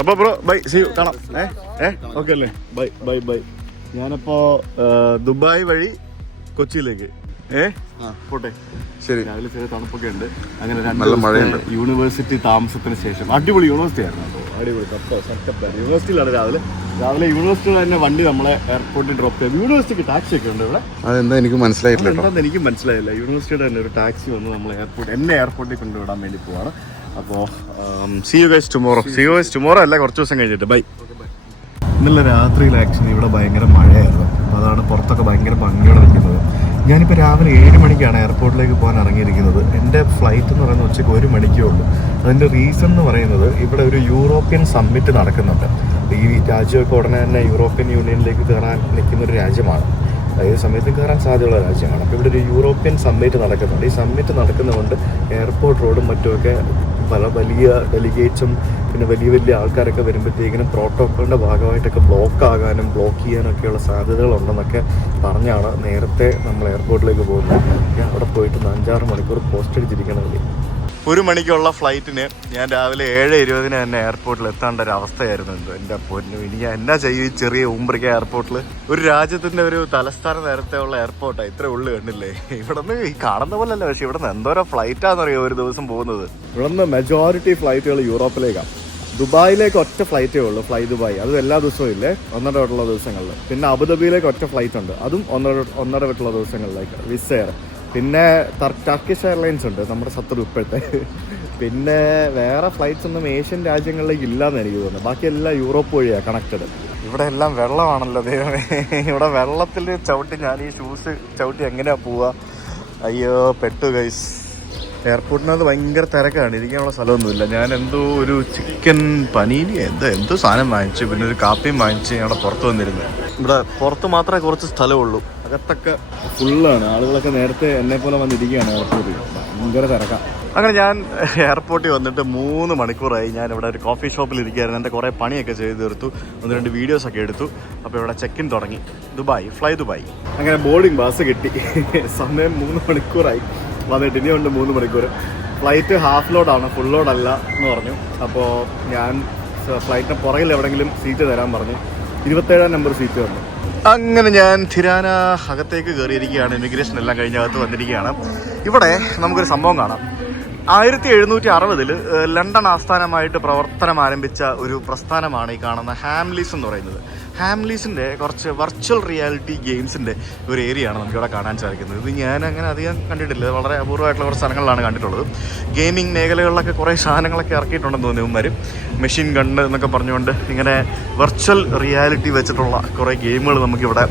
അപ്പോൾ bro bye, see you, കാണാം. Okay അല്ലേ? Bye bye bye. ഞാനിപ്പോൾ ദുബായ് വഴി കൊച്ചിയിലേക്ക് പോട്ടെ. ശരി. രാവിലെ ചെറിയ തണുപ്പൊക്കെ ഉണ്ട്. അങ്ങനെ നല്ല മഴയുണ്ട്. യൂണിവേഴ്സിറ്റി താമസത്തിന് ശേഷം അടിപൊളി യൂണിവേഴ്സിറ്റി ആയിരുന്നു. അപ്പോൾ അടിപൊളി സെറ്റപ്പ് യൂണിവേഴ്സിറ്റിയിലാണ്. രാവിലെ യൂണിവേഴ്സിറ്റിയിൽ തന്നെ വണ്ടി നമ്മളെ എയർപോർട്ടിൽ ഡ്രോപ്പ് ചെയ്തു. യൂണിവേഴ്സിറ്റിക്ക് ടാക്സി ഒക്കെ ഉണ്ട് ഇവിടെ. അതെന്താ എനിക്ക് മനസ്സിലായിട്ടില്ല. എന്താണെന്ന് എനിക്ക് മനസ്സിലായില്ല. യൂണിവേഴ്സിറ്റിയുടെ തന്നെ ഒരു ടാക്സി വന്ന് നമ്മൾ എന്നെ എയർപോർട്ടിൽ കൊണ്ടുവിടാൻ വേണ്ടി പോവാണ്. അപ്പോൾ സീ യു ഗൈസ് ടുമോറോ അല്ല, കുറച്ച് ദിവസം കഴിഞ്ഞിട്ട്. ബൈ. ഇന്നലെ രാത്രിയിൽ ആക്ച്വലി ഇവിടെ ഭയങ്കര മഴയായിരുന്നു. അപ്പോൾ അതാണ് പുറത്തൊക്കെ ഭയങ്കര ഭംഗിയോടെ നിൽക്കുന്നത്. ഞാനിപ്പോൾ രാവിലെ 7 മണിക്കാണ് എയർപോർട്ടിലേക്ക് പോകാൻ ഇറങ്ങിയിരിക്കുന്നത്. എൻ്റെ ഫ്ലൈറ്റ് എന്ന് പറയുന്നത് ഉച്ചയ്ക്ക് 1 മണിക്കേ ഉള്ളൂ. അതിൻ്റെ റീസൺ എന്ന് പറയുന്നത് ഇവിടെ ഒരു യൂറോപ്യൻ സമ്മിറ്റ് നടക്കുന്നുണ്ട്. ഈ രാജ്യമൊക്കെ ഉടനെ തന്നെ യൂറോപ്യൻ യൂണിയനിലേക്ക് കയറാൻ നിൽക്കുന്നൊരു രാജ്യമാണ്. ഏത് സമയത്തും കയറാൻ സാധ്യതയുള്ള രാജ്യമാണ്. അപ്പോൾ ഇവിടെ ഒരു യൂറോപ്യൻ സമ്മിറ്റ് നടക്കുന്നുണ്ട്. ഈ സമ്മിറ്റ് നടക്കുന്നതുകൊണ്ട് എയർപോർട്ട് റോഡും മറ്റുമൊക്കെ പല വലിയ ഡെലിഗേറ്റ്സും പിന്നെ വലിയ വലിയ ആൾക്കാരൊക്കെ വരുമ്പോഴത്തേക്കിനും പ്രോട്ടോക്കോളിൻ്റെ ഭാഗമായിട്ടൊക്കെ ബ്ലോക്ക് ചെയ്യാനൊക്കെയുള്ള സാധ്യതകളുണ്ടെന്നൊക്കെ പറഞ്ഞാണ് നേരത്തെ നമ്മൾ എയർപോർട്ടിലേക്ക് പോകുന്നത്. ഞാൻ അവിടെ പോയിട്ട് 5-6 മണിക്കൂർ പോസ്റ്റ് അടിച്ചിരിക്കണമെങ്കിൽ 1 മണിക്കുള്ള ഫ്ലൈറ്റിന് ഞാൻ രാവിലെ 7:20 തന്നെ എയർപോർട്ടിൽ എത്തേണ്ട ഒരു അവസ്ഥയായിരുന്നു. എൻ്റെ പൊന്നു, ഇനി ഞാൻ എന്നാ ചെയ്യും ഈ ചെറിയ ഉംബ്രിക്ക എയർപോർട്ടിൽ? ഒരു രാജ്യത്തിൻ്റെ ഒരു തലസ്ഥാന നേരത്തെ ഉള്ള എയർപോർട്ടാണ്. ഇത്ര ഉള്ളു കണ്ടില്ലേ? ഇവിടെ നിന്ന് ഈ കാണുന്ന പോലെ അല്ല, പക്ഷേ ഇവിടെ നിന്ന് എന്തോരോ ഫ്ലൈറ്റാണെന്നറിയോ ഒരു ദിവസം പോകുന്നത്. ഇവിടെ നിന്ന് മെജോറിറ്റി ഫ്ലൈറ്റുകൾ യൂറോപ്പിലേക്കാണ്. ദുബായിലേക്ക് ഒറ്റ ഫ്ലൈറ്റേ ഉള്ളൂ, ഫ്ലൈ ദുബായ്. അതും എല്ലാ ദിവസവും ഇല്ലേ, ഒന്നര ദിവസങ്ങളിൽ. പിന്നെ അബുദാബിയിലേക്ക് ഒറ്റ ഫ്ലൈറ്റ് ഉണ്ട്, അതും ഒന്നര ദിവസങ്ങളിലേക്ക്. Wizz Air. പിന്നെ ടർക്കിഷ് എയർലൈൻസ് ഉണ്ട്, നമ്മുടെ ശത്രു ഇപ്പോഴത്തെ. പിന്നെ വേറെ ഫ്ലൈറ്റ്സ് ഒന്നും ഏഷ്യൻ രാജ്യങ്ങളിലേക്ക് ഇല്ലയെന്ന് എനിക്ക് തോന്നുന്നു. ബാക്കി എല്ലാം യൂറോപ്പ് വഴിയാണ് കണക്റ്റഡ്. ഇവിടെ എല്ലാം വെള്ളമാണല്ലോ ദൈവമേ. ഇവിടെ വെള്ളത്തിൽ ചവിട്ടി ഞാൻ ഈ ഷൂസ് ചവിട്ടി എങ്ങനെയാണ് പോവുക? അയ്യോ പെട്ടു ഗൈസ്. എയർപോർട്ടിനകത്ത് ഭയങ്കര തിരക്കാണ്, ഇരിക്കാനുള്ള സ്ഥലമൊന്നുമില്ല. ഞാൻ എന്തോ ഒരു ചിക്കൻ പനീനി എന്തോ സാധനം വാങ്ങിച്ചു, പിന്നെ ഒരു കാപ്പിയും വാങ്ങിച്ച് അവിടെ പുറത്ത് വന്നിരുന്നു. ഇവിടെ പുറത്ത് മാത്രമേ കുറച്ച് സ്ഥലമുള്ളൂ, അകത്തൊക്കെ ഫുള്ളാണ്. ആളുകളൊക്കെ നേരത്തെ എന്നെ പോലെ വന്നിരിക്കുകയാണ് എയർപോർട്ടിൽ. ഭയങ്കര തിരക്കാണ്. അങ്ങനെ ഞാൻ എയർപോർട്ടിൽ വന്നിട്ട് 3 മണിക്കൂറായി. ഞാൻ ഇവിടെ ഒരു കോഫി ഷോപ്പിൽ ഇരിക്കുകയായിരുന്നു. എൻ്റെ കുറേ പണിയൊക്കെ ചെയ്ത് തീർത്തു, 1-2 വീഡിയോസൊക്കെ എടുത്തു. അപ്പോൾ ഇവിടെ ചെക്ക് ഇൻ തുടങ്ങി. Fly Dubai. അങ്ങനെ ബോർഡിംഗ് പാസ് കിട്ടി. സമയം 3 മണിക്കൂറായി വന്നിട്ട്. ഇനിയുണ്ട് 3 മണിക്കൂർ. ഫ്ലൈറ്റ് ഹാഫ് ലോഡാണ്, ഫുൾ ലോഡല്ല എന്ന് പറഞ്ഞു. അപ്പോൾ ഞാൻ ഫ്ലൈറ്റിന് പുറകിൽ എവിടെയെങ്കിലും സീറ്റ് തരാൻ പറഞ്ഞു. 27-ാം നമ്പർ സീറ്റ് തന്നു. അങ്ങനെ ഞാൻ തിരാന അകത്തേക്ക് കയറിയിരിക്കുകയാണ്. ഇമിഗ്രേഷൻ എല്ലാം കഴിഞ്ഞ് അകത്ത് വന്നിരിക്കുകയാണ്. ഇവിടെ നമുക്കൊരു സംഭവം കാണാം. 1760 ലണ്ടൻ ആസ്ഥാനമായിട്ട് പ്രവർത്തനം ആരംഭിച്ച ഒരു പ്രസ്ഥാനമാണ് ഈ കാണുന്ന ഹാംലീസ് എന്ന് പറയുന്നത്. ഹാംലീസിൻ്റെ കുറച്ച് വെർച്വൽ റിയാലിറ്റി ഗെയിംസിൻ്റെ ഒരു ഏരിയയാണ് നമുക്കിവിടെ കാണാൻ സാധിക്കുന്നത്. ഇത് ഞാൻ അങ്ങനെ അധികം കണ്ടിട്ടില്ല, വളരെ അപൂർവമായിട്ടുള്ള കുറച്ച് സ്ഥലങ്ങളിലാണ് കണ്ടിട്ടുള്ളത്. ഗെയിമിംഗ് മേഖലകളിലൊക്കെ കുറേ സാധനങ്ങളൊക്കെ ഇറക്കിയിട്ടുണ്ടെന്ന് തോന്നി ഇവന്മാർ. മെഷീൻ ഗണ്ണ് എന്നൊക്കെ പറഞ്ഞുകൊണ്ട് ഇങ്ങനെ വെർച്വൽ റിയാലിറ്റി വെച്ചിട്ടുള്ള കുറേ ഗെയിമുകൾ നമുക്കിവിടെ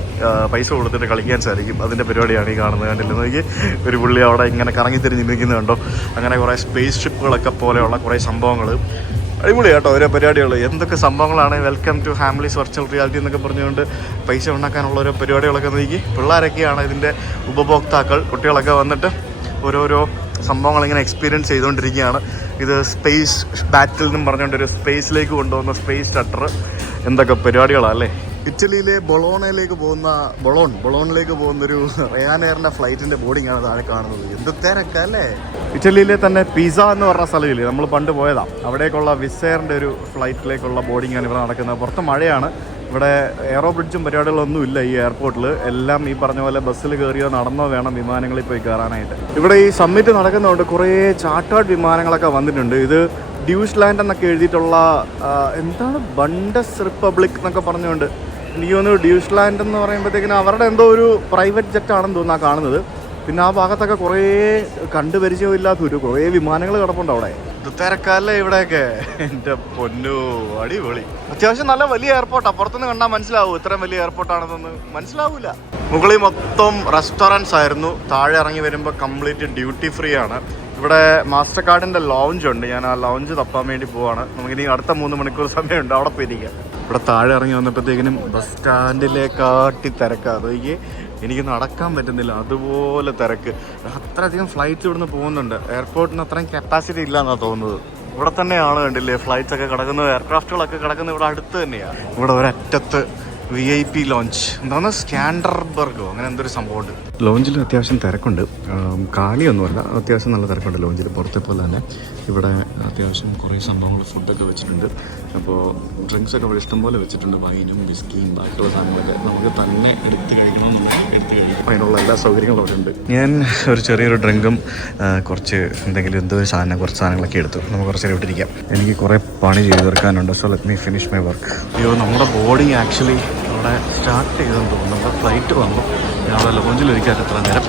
പൈസ കൊടുത്തിട്ട് കളിക്കാൻ സാധിക്കും. അതിൻ്റെ പരിപാടിയാണ് ഈ കാണുന്നത്. കണ്ടില്ല നോക്കി, ഒരു പുള്ളി അവിടെ ഇങ്ങനെ കറങ്ങി തിരിഞ്ഞ് നിൽക്കുന്നുണ്ടോ. അങ്ങനെ കുറേ സ്പേസ് ഷിപ്പുകളൊക്കെ പോലെയുള്ള കുറേ സംഭവങ്ങൾ. അടിപൊളി കേട്ടോ ഓരോ പരിപാടികൾ. എന്തൊക്കെ സംഭവങ്ങളാണ്. Welcome to Hamleys virtual reality എന്നൊക്കെ പറഞ്ഞുകൊണ്ട് പൈസ ഉണ്ടാക്കാനുള്ള ഓരോ പരിപാടികളൊക്കെ നോക്കി. പിള്ളേരൊക്കെയാണ് ഇതിൻ്റെ ഉപഭോക്താക്കൾ. കുട്ടികളൊക്കെ വന്നിട്ട് ഓരോരോ സംഭവങ്ങൾ ഇങ്ങനെ എക്സ്പീരിയൻസ് ചെയ്തുകൊണ്ടിരിക്കുകയാണ്. ഇത് സ്പേസ് ബാറ്റിൽ എന്നും പറഞ്ഞുകൊണ്ടൊരു സ്പേസിലേക്ക് കൊണ്ടുപോകുന്ന സ്പേസ് ഷട്ടർ. എന്തൊക്കെ പരിപാടികളാണ് അല്ലേ. ഇറ്റലിയിലെ ബൊളോണിലേക്ക് പോകുന്നൊരു റയാൻ എയറിൻ്റെ ഫ്ലൈറ്റിൻ്റെ ബോർഡിങ്ങാണ് താഴെ കാണുന്നത്. എന്ത് തിരക്കല്ലേ. ഇറ്റലിയിലെ തന്നെ പിസ എന്ന് പറഞ്ഞ സ്ഥലമില്ലേ, നമ്മൾ പണ്ട് പോയതാണ്. അവിടേക്കുള്ള വിസ് എയറിൻ്റെ ഒരു ഫ്ലൈറ്റിലേക്കുള്ള ബോർഡിങ്ങാണ് ഇവിടെ നടക്കുന്നത്. പുറത്ത് മഴയാണ്. ഇവിടെ എയറോ ബ്രിഡ്ജും പരിപാടികളൊന്നും ഇല്ല ഈ എയർപോർട്ടിൽ. എല്ലാം ഈ പറഞ്ഞ പോലെ ബസ്സിൽ കയറിയോ നടന്നോ വേണം വിമാനങ്ങളിൽ പോയി കയറാനായിട്ട്. ഇവിടെ ഈ സമ്മിറ്റ് നടക്കുന്നതുകൊണ്ട് കുറേ ചാർട്ടേഡ് വിമാനങ്ങളൊക്കെ വന്നിട്ടുണ്ട്. ഇത് ഡ്യൂസ് ലാൻഡ് എന്നൊക്കെ എഴുതിയിട്ടുള്ള എന്താണ് ബണ്ടസ് റിപ്പബ്ലിക് എന്നൊക്കെ പറഞ്ഞുകൊണ്ട് എനിക്ക് തോന്നുന്നു. ഡ്യൂസ് ലാൻഡ് എന്ന് പറയുമ്പോഴത്തേക്കിനും അവരുടെ എന്തോ ഒരു പ്രൈവറ്റ് ജെറ്റാണെന്ന് തോന്നുന്നു കാണുന്നത്. പിന്നെ ആ ഭാഗത്തൊക്കെ കുറേ കണ്ടുപരിചയമില്ലാത്തൊരു കുറേ വിമാനങ്ങൾ കിടപ്പുണ്ട് അവിടെ. ഇത് തിരക്കല്ലേ ഇവിടെയൊക്കെ. എൻ്റെ പൊന്നു, അടിപൊളി. അത്യാവശ്യം നല്ല വലിയ എയർപോർട്ടാണ്. പുറത്തുനിന്ന് കണ്ടാൽ മനസ്സിലാവും ഇത്രയും വലിയ എയർപോർട്ടാണെന്നൊന്ന് മനസ്സിലാവില്ല. മുകളിൽ മൊത്തം റെസ്റ്റോറൻറ്റ്സ് ആയിരുന്നു. താഴെ ഇറങ്ങി വരുമ്പോൾ കംപ്ലീറ്റ് ഡ്യൂട്ടി ഫ്രീ ആണ്. ഇവിടെ മാസ്റ്റർ കാർഡിൻ്റെ ലോഞ്ച് ഉണ്ട്. ഞാൻ ആ ലോഞ്ച് തപ്പാൻ വേണ്ടി പോവാണ്. നമുക്കിനി അടുത്ത 3 മണിക്കൂർ സമയമുണ്ട് അവിടെ പോയിരിക്കാം. ഇവിടെ താഴെ ഇറങ്ങി വന്നപ്പോഴത്തേക്കിനും ബസ് സ്റ്റാൻഡിലേക്കാട്ടി തിരക്കാണ്. എനിക്ക് നടക്കാൻ പറ്റുന്നില്ല, അതുപോലെ തിരക്ക്. അത്രയധികം ഫ്ലൈറ്റ്സ് ഇവിടുന്ന് പോകുന്നുണ്ട്. എയർപോർട്ടിന് അത്രയും കപ്പാസിറ്റി ഇല്ല എന്നാണ് തോന്നുന്നത്. ഇവിടെ തന്നെയാണ് കണ്ടില്ലേ ഫ്ലൈറ്റ്സ് ഒക്കെ കിടക്കുന്നത്, എയർക്രാഫ്റ്റുകളൊക്കെ കിടക്കുന്നത് ഇവിടെ അടുത്ത് തന്നെയാണ്. ഇവിടെ ഒരറ്റത്ത് VIP ലോഞ്ച് എന്താണ് സ്കാൻഡർബർഗോ അങ്ങനെ എന്തൊരു സംഭവമുണ്ട്. ലോഞ്ചിൽ അത്യാവശ്യം തിരക്കുണ്ട്, കാലിയൊന്നുമല്ല, അത്യാവശ്യം നല്ല തിരക്കുണ്ട് ലോഞ്ചിൽ. പുറത്തെ പോലെ തന്നെ ഇവിടെ അത്യാവശ്യം കുറേ സംഭവങ്ങൾ ഫുഡൊക്കെ വെച്ചിട്ടുണ്ട്. അപ്പോൾ ഡ്രിങ്ക്സൊക്കെ ഇവിടെ ഇഷ്ടംപോലെ വെച്ചിട്ടുണ്ട്, വൈനും വിസ്കിയും ബാക്കിയുള്ള സാധനങ്ങളൊക്കെ നമുക്ക് തന്നെ എടുത്ത് കഴിക്കണമെന്നുണ്ടെങ്കിൽ എടുത്ത് കഴിക്കും. അപ്പോൾ അതിനുള്ള എല്ലാ സൗകര്യങ്ങളും അവിടെ ഉണ്ട്. ഞാൻ ഒരു ചെറിയൊരു ഡ്രിങ്കും കുറച്ച് എന്തെങ്കിലും എന്തോ ഒരു സാധനം കുറച്ച് സാധനങ്ങളൊക്കെ എടുത്തു. നമുക്ക് കുറച്ച് നേരം ഇട്ടിരിക്കാം. എനിക്ക് കുറേ പണി ചെയ്ത് തീർക്കാനുണ്ട്. So let me finish my work. അയ്യോ, നമ്മുടെ ബോർഡിങ് ആക്ച്വലി അവിടെ സ്റ്റാർട്ട് ചെയ്തെന്ന് തോന്നുന്നു. നമ്മുടെ ഫ്ലൈറ്റ് വന്നു. ഞാൻ അവിടെ ലോഞ്ചിലിരിക്കാൻ എത്ര നേരം.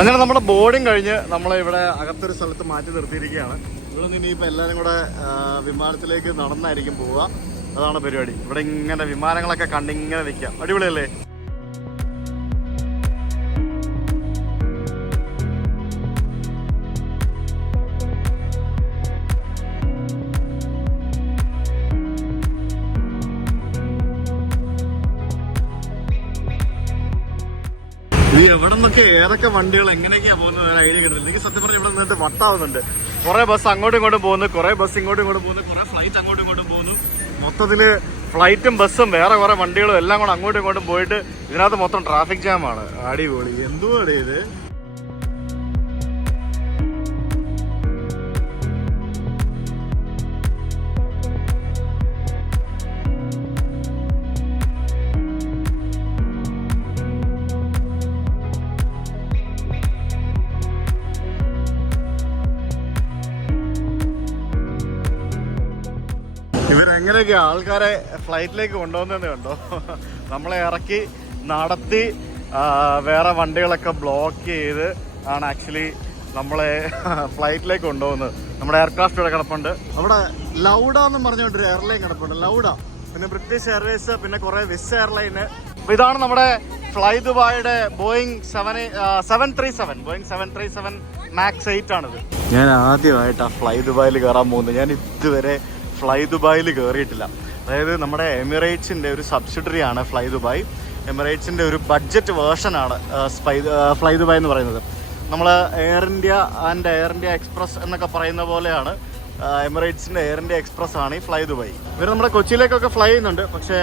അങ്ങനെ നമ്മുടെ ബോർഡിങ് കഴിഞ്ഞ് നമ്മളിവിടെ അകത്തൊരു സ്ഥലത്ത് മാറ്റി നിർത്തിയിരിക്കുകയാണ്. ഇവിടെ നിന്ന് ഇനിയിപ്പോൾ എല്ലാവരും കൂടെ വിമാനത്തിലേക്ക് നടന്നായിരിക്കും പോവുക. അതാണ് പരിപാടി. ഇവിടെ ഇങ്ങനെ വിമാനങ്ങളൊക്കെ കണ്ടിങ്ങനെ നിൽക്കാം. അടിപൊളിയല്ലേ? ഇത് എവിടെ നിന്നൊക്കെ ഏതൊക്കെ വണ്ടികൾ എങ്ങനെയൊക്കെയാ പോകുന്നത് ഐഡിയ കിട്ടുന്നില്ല. എനിക്ക് സത്യം പറഞ്ഞാൽ ഇവിടെ നിന്നിട്ട് വട്ടാവുന്നുണ്ട്. കുറെ ബസ് അങ്ങോട്ടും ഇങ്ങോട്ടും പോകുന്നു, കുറെ ബസ് ഇങ്ങോട്ടും ഇങ്ങോട്ടും പോകുന്നു, കുറെ ഫ്ലൈറ്റ് അങ്ങോട്ടും ഇങ്ങോട്ടും പോകുന്നു. മൊത്തത്തില് ഫ്ലൈറ്റും ബസ്സും വേറെ കുറെ വണ്ടികളും എല്ലാം കൂടെ അങ്ങോട്ടും ഇങ്ങോട്ടും പോയിട്ട് ഇതിനകത്ത് മൊത്തം ട്രാഫിക് ജാമാണ്. അടിപൊളി. എന്തുവാണ് ഇത്? ഇവരെങ്ങനെയൊക്കെയാ ആൾക്കാരെ ഫ്ലൈറ്റിലേക്ക് കൊണ്ടുപോകുന്നതെന്ന് കണ്ടോ? നമ്മളെ ഇറക്കി നടത്തി വേറെ വണ്ടികളൊക്കെ ബ്ലോക്ക് ചെയ്ത് ആണ് ആക്ച്വലി നമ്മളെ ഫ്ലൈറ്റിലേക്ക് കൊണ്ടുപോകുന്നത്. നമ്മുടെ എയർക്രാഫ്റ്റ് ഇവിടെ കിടപ്പുണ്ട്. അവിടെ ലൗഡ എന്നും പറഞ്ഞുകൊണ്ടൊരു എയർലൈൻ കിടപ്പുണ്ട്, ലൗഡ. പിന്നെ ബ്രിട്ടീഷ് എയർവേസ്, പിന്നെ കുറെ വിസ് എയർലൈന്. അപ്പോൾ ഇതാണ് നമ്മുടെ ഫ്ലൈ ദുബായിയുടെ ബോയിങ് 737 മാക്സ് 8 ആണിത്. ഞാൻ ആദ്യമായിട്ട് ആ ഫ്ലൈ ദുബായിൽ കയറാൻ പോകുന്നത്. ഞാൻ ഇതുവരെ ഫ്ലൈ ദുബായിൽ കയറിയിട്ടില്ല. അതായത് നമ്മുടെ എമിറേറ്റ്സിൻ്റെ ഒരു സബ്സിഡറി ആണ് ഫ്ലൈ ദുബായ്. എമിറേറ്റ്സിൻ്റെ ഒരു ബഡ്ജറ്റ് വേർഷനാണ് ഫ്ലൈ ദുബായ് എന്ന് പറയുന്നത്. നമ്മൾ air India and air India express എന്നൊക്കെ പറയുന്ന പോലെയാണ് എമിറേറ്റ്സിൻ്റെ എയർ ഇന്ത്യ എക്സ്പ്രസ് ആണ് ഈ ഫ്ലൈ ദുബായ്. ഇവർ നമ്മുടെ കൊച്ചിയിലേക്കൊക്കെ ഫ്ലൈ ചെയ്യുന്നുണ്ട്. പക്ഷേ